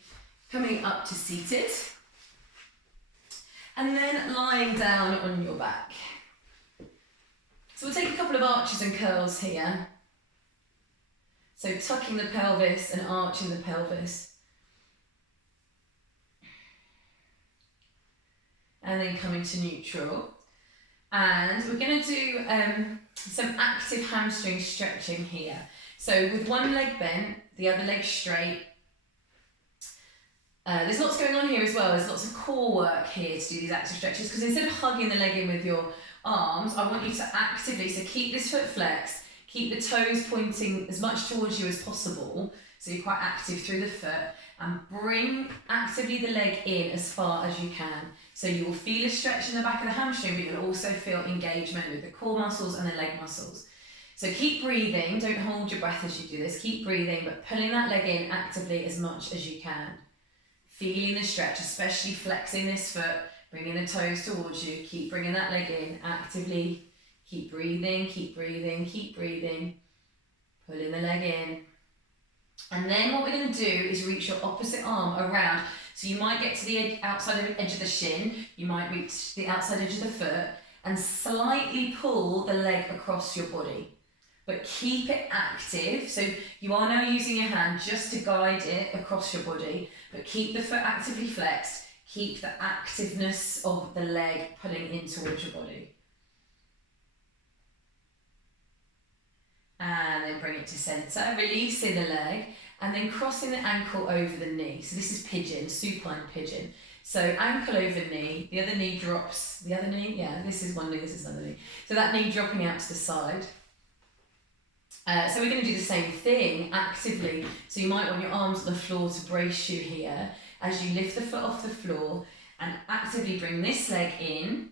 coming up to seated. And then lying down on your back. So we'll take a couple of arches and curls here. So tucking the pelvis and arching the pelvis. And then coming to neutral. And we're going to do some active hamstring stretching here. So with one leg bent, the other leg straight. There's lots going on here as well. There's lots of core work here to do these active stretches, because instead of hugging the leg in with your arms, I want you to actively, so keep this foot flexed, keep the toes pointing as much towards you as possible, so you're quite active through the foot, and bring actively the leg in as far as you can. So you will feel a stretch in the back of the hamstring, but you'll also feel engagement with the core muscles and the leg muscles. So keep breathing, don't hold your breath as you do this, keep breathing, but pulling that leg in actively as much as you can. Feeling the stretch, especially flexing this foot, bringing the toes towards you, keep bringing that leg in actively, keep breathing, keep breathing, keep breathing, pulling the leg in. And then what we're going to do is reach your opposite arm around. So you might get to the outside of the edge of the shin, you might reach the outside edge of the foot, and slightly pull the leg across your body. But keep it active, so you are now using your hand just to guide it across your body, but keep the foot actively flexed, keep the activeness of the leg pulling in towards your body. And then bring it to centre, releasing the leg, and then crossing the ankle over the knee. So this is pigeon, supine pigeon. So ankle over knee, the other knee drops, the other knee, yeah, this is one knee, this is another knee. So that knee dropping out to the side. So we're going to do the same thing actively. So you might want your arms on the floor to brace you here as you lift the foot off the floor and actively bring this leg in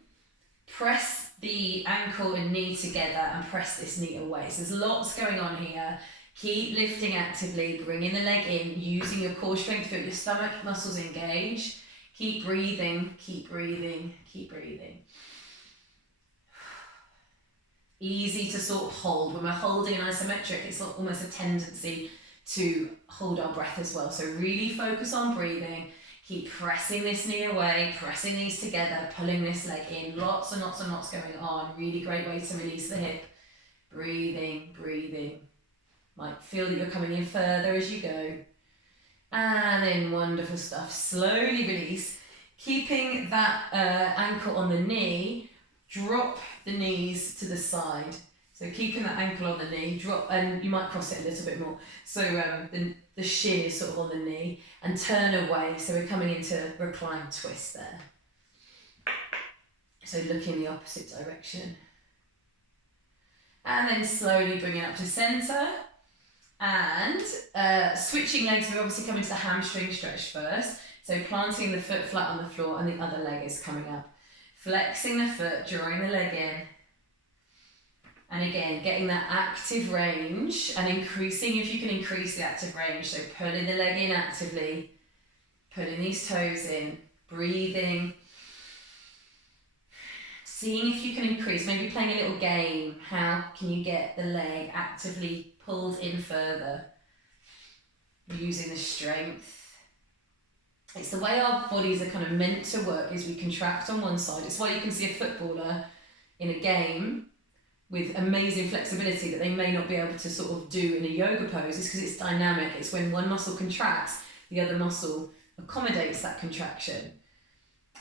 press the ankle and knee together and press this knee away. So there's lots going on here. Keep lifting actively, bringing the leg in, using your core strength to feel your stomach muscles engage. Keep breathing, keep breathing, keep breathing. Easy to sort of hold. When we're holding an isometric, it's almost a tendency to hold our breath as well. So really focus on breathing. Keep pressing this knee away, pressing these together, pulling this leg in. Lots and lots and lots going on. Really great way to release the hip. Breathing, breathing. Might feel that you're coming in further as you go. And then wonderful stuff. Slowly release. Keeping that ankle on the knee, drop the knees to the side. So keeping that ankle on the knee, drop, and you might cross it a little bit more. So the shin is sort of on the knee, and turn away. So we're coming into recline twist there. So look in the opposite direction. And then slowly bring it up to center. And switching legs, we're obviously coming to the hamstring stretch first. So planting the foot flat on the floor and the other leg is coming up. Flexing the foot, drawing the leg in. And again, getting that active range and increasing, if you can increase the active range. So pulling the leg in actively, pulling these toes in, breathing. Seeing if you can increase, maybe playing a little game. How can you get the leg actively pulled in further? Using the strength. It's the way our bodies are kind of meant to work, is we contract on one side. It's why you can see a footballer in a game with amazing flexibility that they may not be able to sort of do in a yoga pose. It's because it's dynamic. It's when one muscle contracts, the other muscle accommodates that contraction.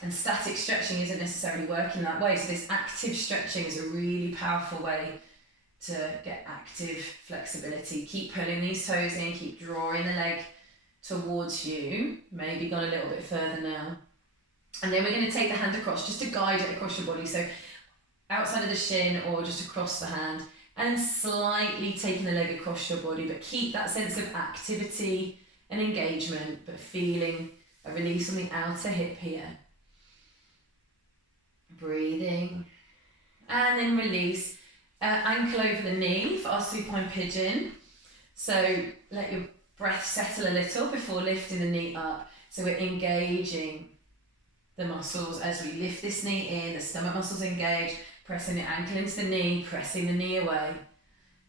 And static stretching isn't necessarily working that way. So this active stretching is a really powerful way to get active flexibility. Keep pulling these toes in, keep drawing the leg towards you. Maybe gone a little bit further now. And then we're going to take the hand across just to guide it across your body. So outside of the shin or just across the hand. And slightly taking the leg across your body. But keep that sense of activity and engagement, but feeling a release on the outer hip here. Breathing. And then release. Ankle over the knee for our supine pigeon. So let your breath settle a little before lifting the knee up. So we're engaging the muscles as we lift this knee in, the stomach muscles engage, pressing the ankle into the knee, pressing the knee away.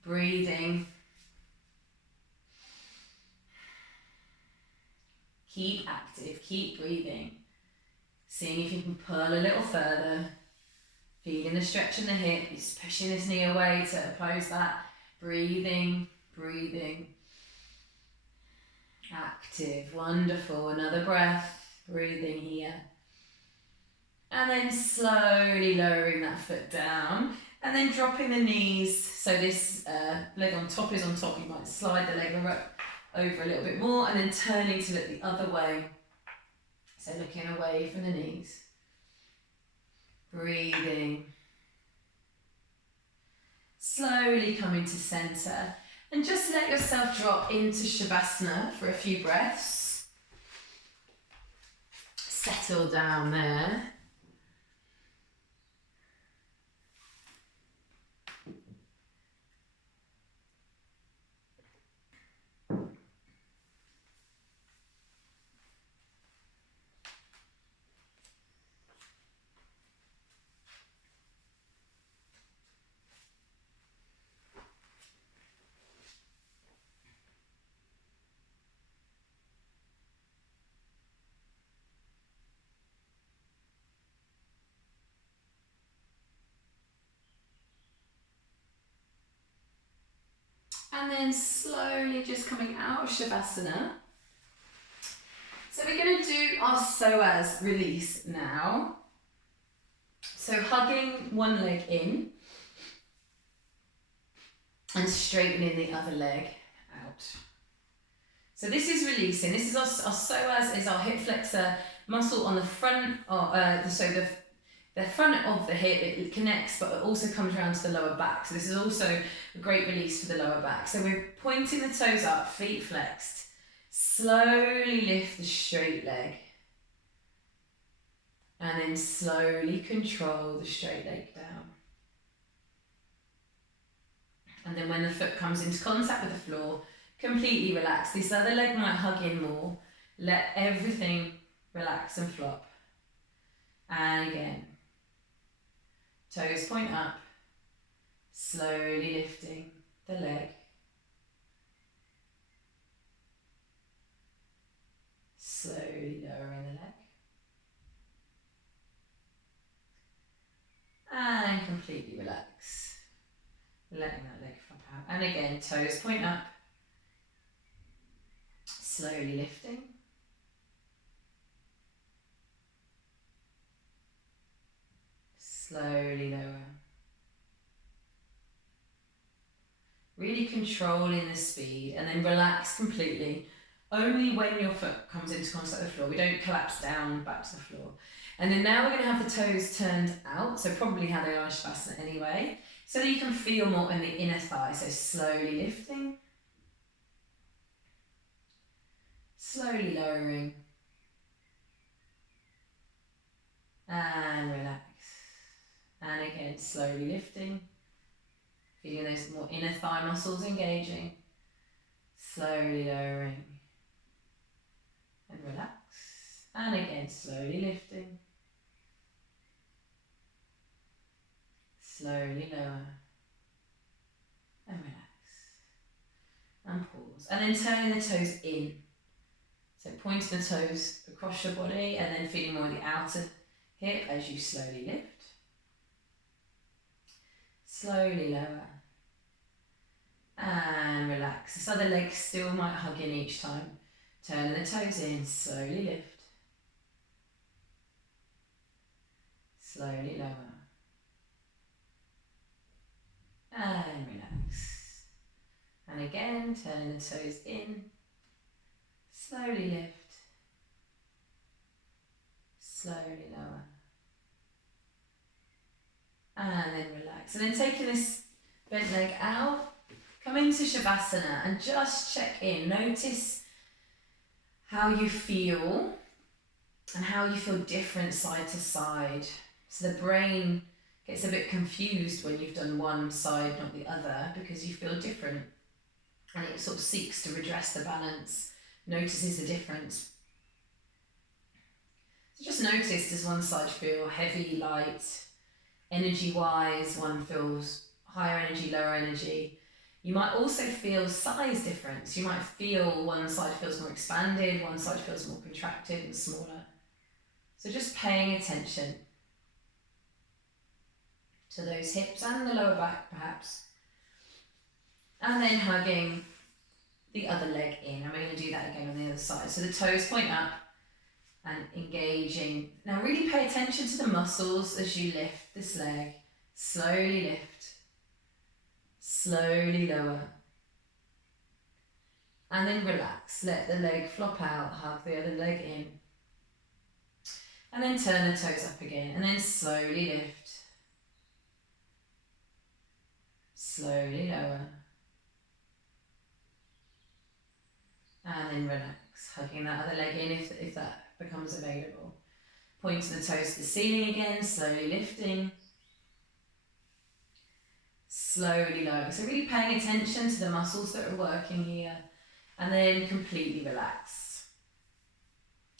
Breathing. Keep active, keep breathing. Seeing if you can pull a little further. Feeling the stretch in the hip, just pushing this knee away to oppose that. Breathing, breathing. Active, wonderful. Another breath, breathing here. And then slowly lowering that foot down. And then dropping the knees. So this leg on top is on top. You might slide the leg over a little bit more and then turning to look the other way. So looking away from the knees. Breathing. Slowly coming to center. And just let yourself drop into Shavasana for a few breaths. Settle down there. And then slowly just coming out of Shavasana. So we're going to do our psoas release now. So hugging one leg in and straightening the other leg out. So this is releasing. This is our psoas, is our hip flexor muscle on the front, so the front of the hip, it connects, but it also comes around to the lower back. So this is also a great release for the lower back. So we're pointing the toes up, feet flexed. Slowly lift the straight leg. And then slowly control the straight leg down. And then when the foot comes into contact with the floor, completely relax. This other leg might hug in more. Let everything relax and flop. And again, toes point up, slowly lifting the leg. Slowly lowering the leg. And completely relax. Letting that leg flop out. And again, toes point up, slowly lifting. Slowly lower. Really controlling the speed and then relax completely. Only when your foot comes into contact with the floor. We don't collapse down back to the floor. And then now we're going to have the toes turned out, so probably how they are in Shavasana anyway, so that you can feel more in the inner thigh. So slowly lifting, slowly lowering, and relax. And again, slowly lifting, feeling those more inner thigh muscles engaging, slowly lowering, and relax. And again, slowly lifting, slowly lower, and relax. And pause. And then turning the toes in. So pointing the toes across your body and then feeling more the outer hip as you slowly lift. Slowly lower. And relax. This other leg still might hug in each time. Turning the toes in, slowly lift. Slowly lower. And relax. And again, turning the toes in, slowly lift, slowly lower. And then relax. And then taking this bent leg out, come into Shavasana and just check in. Notice how you feel and how you feel different side to side. So the brain gets a bit confused when you've done one side, not the other, because you feel different. And it sort of seeks to redress the balance, notices the difference. So just notice, does one side feel heavy, light, energy-wise? One feels higher energy, lower energy. You might also feel size difference. You might feel one side feels more expanded, one side feels more contracted and smaller. So just paying attention to those hips and the lower back perhaps. And then hugging the other leg in. And we're going to do that again on the other side. So the toes point up and engaging. Now really pay attention to the muscles as you lift this leg. Slowly lift. Slowly lower. And then relax. Let the leg flop out. Hug the other leg in. And then turn the toes up again. And then slowly lift. Slowly lower. And then relax. Hugging that other leg in if that becomes available. Pointing the toes to the ceiling again. Slowly lifting. Slowly lowering. So really paying attention to the muscles that are working here. And then completely relax.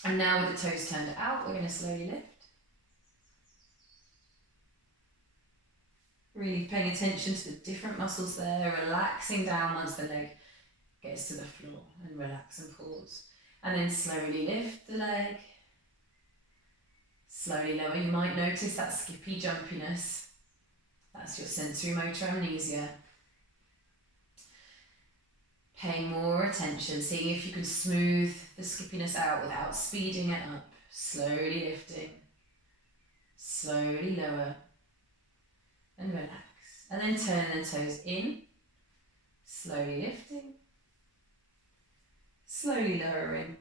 And now with the toes turned out, we're going to slowly lift. Really paying attention to the different muscles there, relaxing down once the leg gets to the floor, and relax and pause. And then slowly lift the leg. Slowly lower. You might notice that skippy jumpiness. That's your sensory motor amnesia. Paying more attention, seeing if you can smooth the skippiness out without speeding it up. Slowly lifting. Slowly lower. And relax. And then turn the toes in. Slowly lifting. Slowly lowering.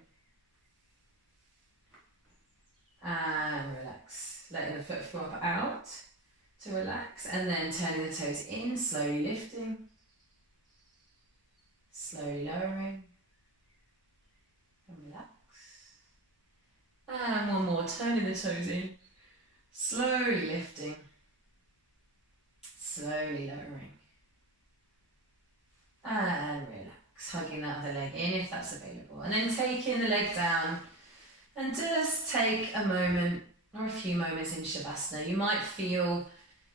And relax. Letting the foot flop out to relax. And then turning the toes in. Slowly lifting. Slowly lowering. And relax. And one more. Turning the toes in. Slowly lifting, slowly lowering. And relax, hugging that other leg in if that's available. And then taking the leg down and just take a moment or a few moments in Shavasana. You might feel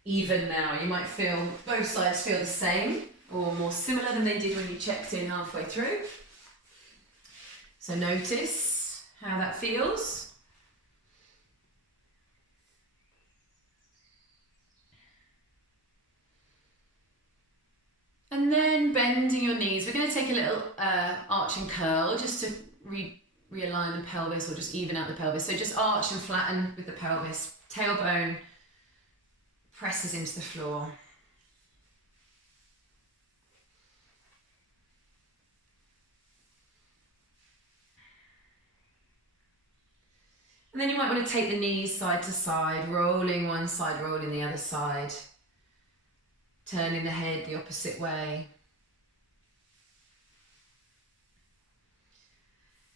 even now. You might feel both sides feel the same or more similar than they did when you checked in halfway through. So notice how that feels. And then bending your knees. We're going to take a little arch and curl just to realign the pelvis or just even out the pelvis. So just arch and flatten with the pelvis. Tailbone presses into the floor. And then you might want to take the knees side to side, rolling one side, rolling the other side. Turning the head the opposite way.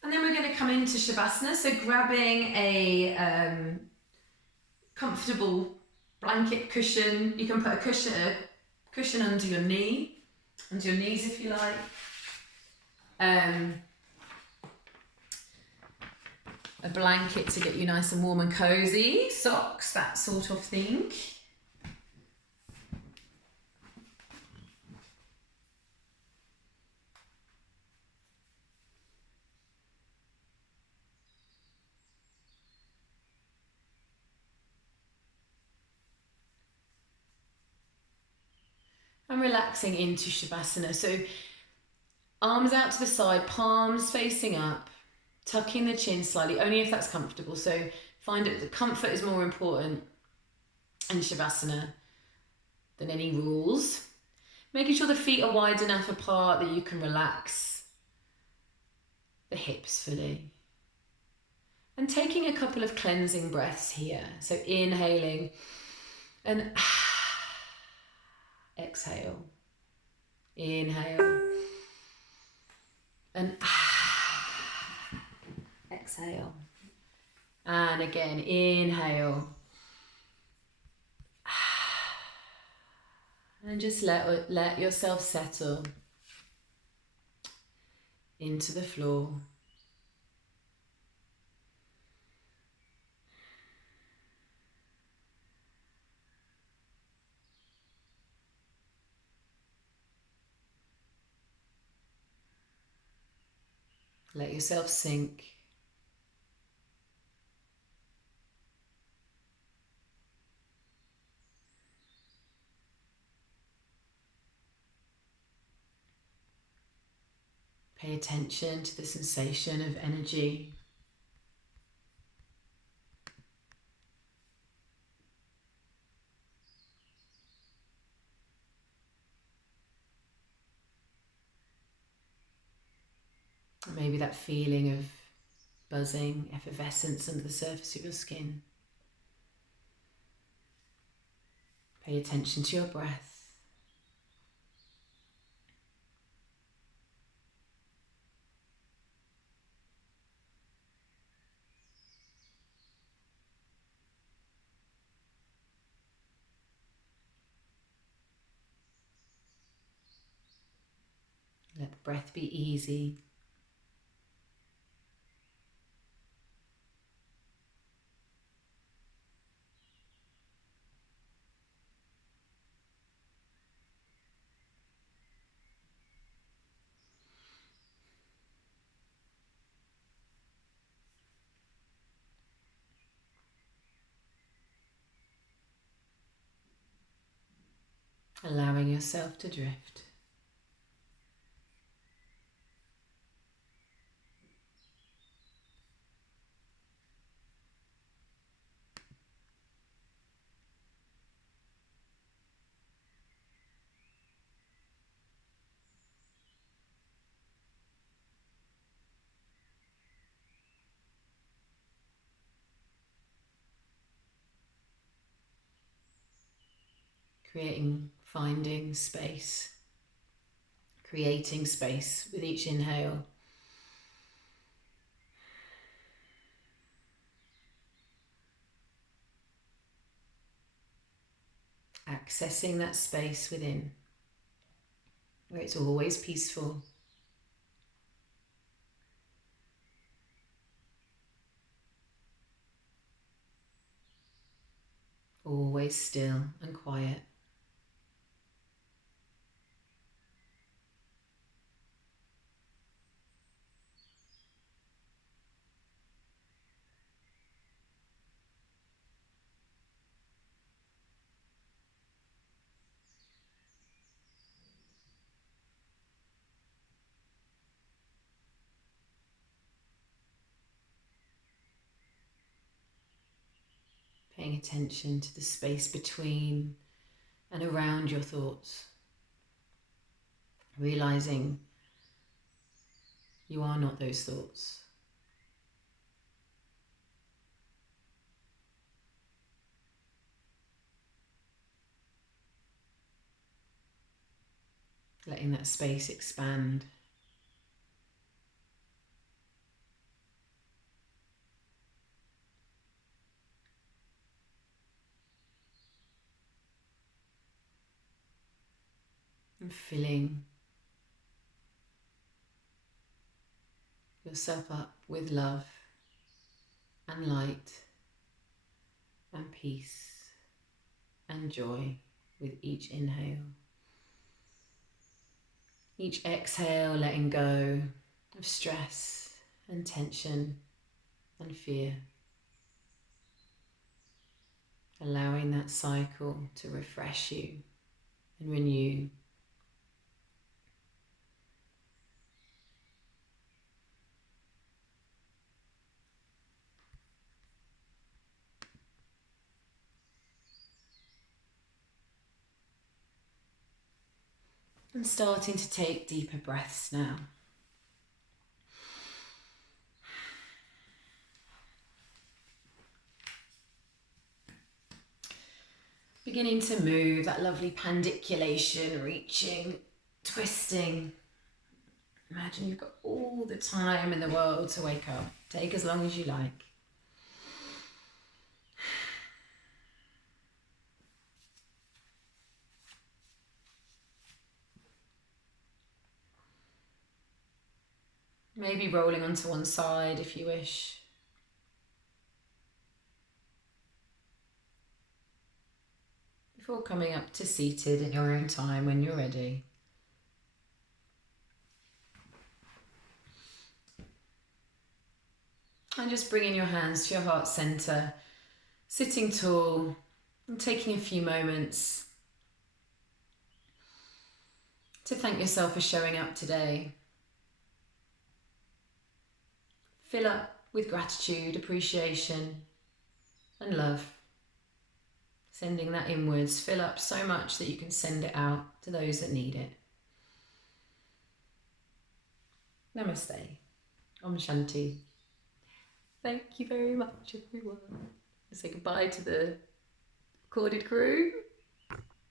And then we're going to come into Shavasana. So grabbing a comfortable blanket cushion. You can put a cushion under your knees if you like. A blanket to get you nice and warm and cozy. Socks, that sort of thing. And relaxing into Shavasana. So arms out to the side, palms facing up, tucking the chin slightly, only if that's comfortable. So find that the comfort is more important in Shavasana than any rules. Making sure the feet are wide enough apart that you can relax the hips fully. And taking a couple of cleansing breaths here. So inhaling and exhale. Inhale. And exhale. And again, inhale. And just let yourself settle into the floor. Let yourself sink. Pay attention to the sensation of energy. Maybe that feeling of buzzing, effervescence under the surface of your skin. Pay attention to your breath. Let the breath be easy. Allowing yourself to drift. Finding space, creating space with each inhale. accessing that space within where it's always peaceful, always still and quiet. Paying attention to the space between and around your thoughts. Realizing you are not those thoughts. Letting that space expand. And filling yourself up with love and light and peace and joy with each inhale. Each exhale, letting go of stress and tension and fear. Allowing that cycle to refresh you and renew. And starting to take deeper breaths now. Beginning to move, that lovely pandiculation, reaching, twisting. Imagine you've got all the time in the world to wake up. Take as long as you like. Maybe rolling onto one side if you wish. Before coming up to seated in your own time when you're ready. And just bringing your hands to your heart center, sitting tall and taking a few moments to thank yourself for showing up today. Fill up with gratitude, appreciation and love. Sending that inwards, fill up so much that you can send it out to those that need it. Namaste. Om Shanti. Thank you very much, everyone. Say goodbye to the recorded crew.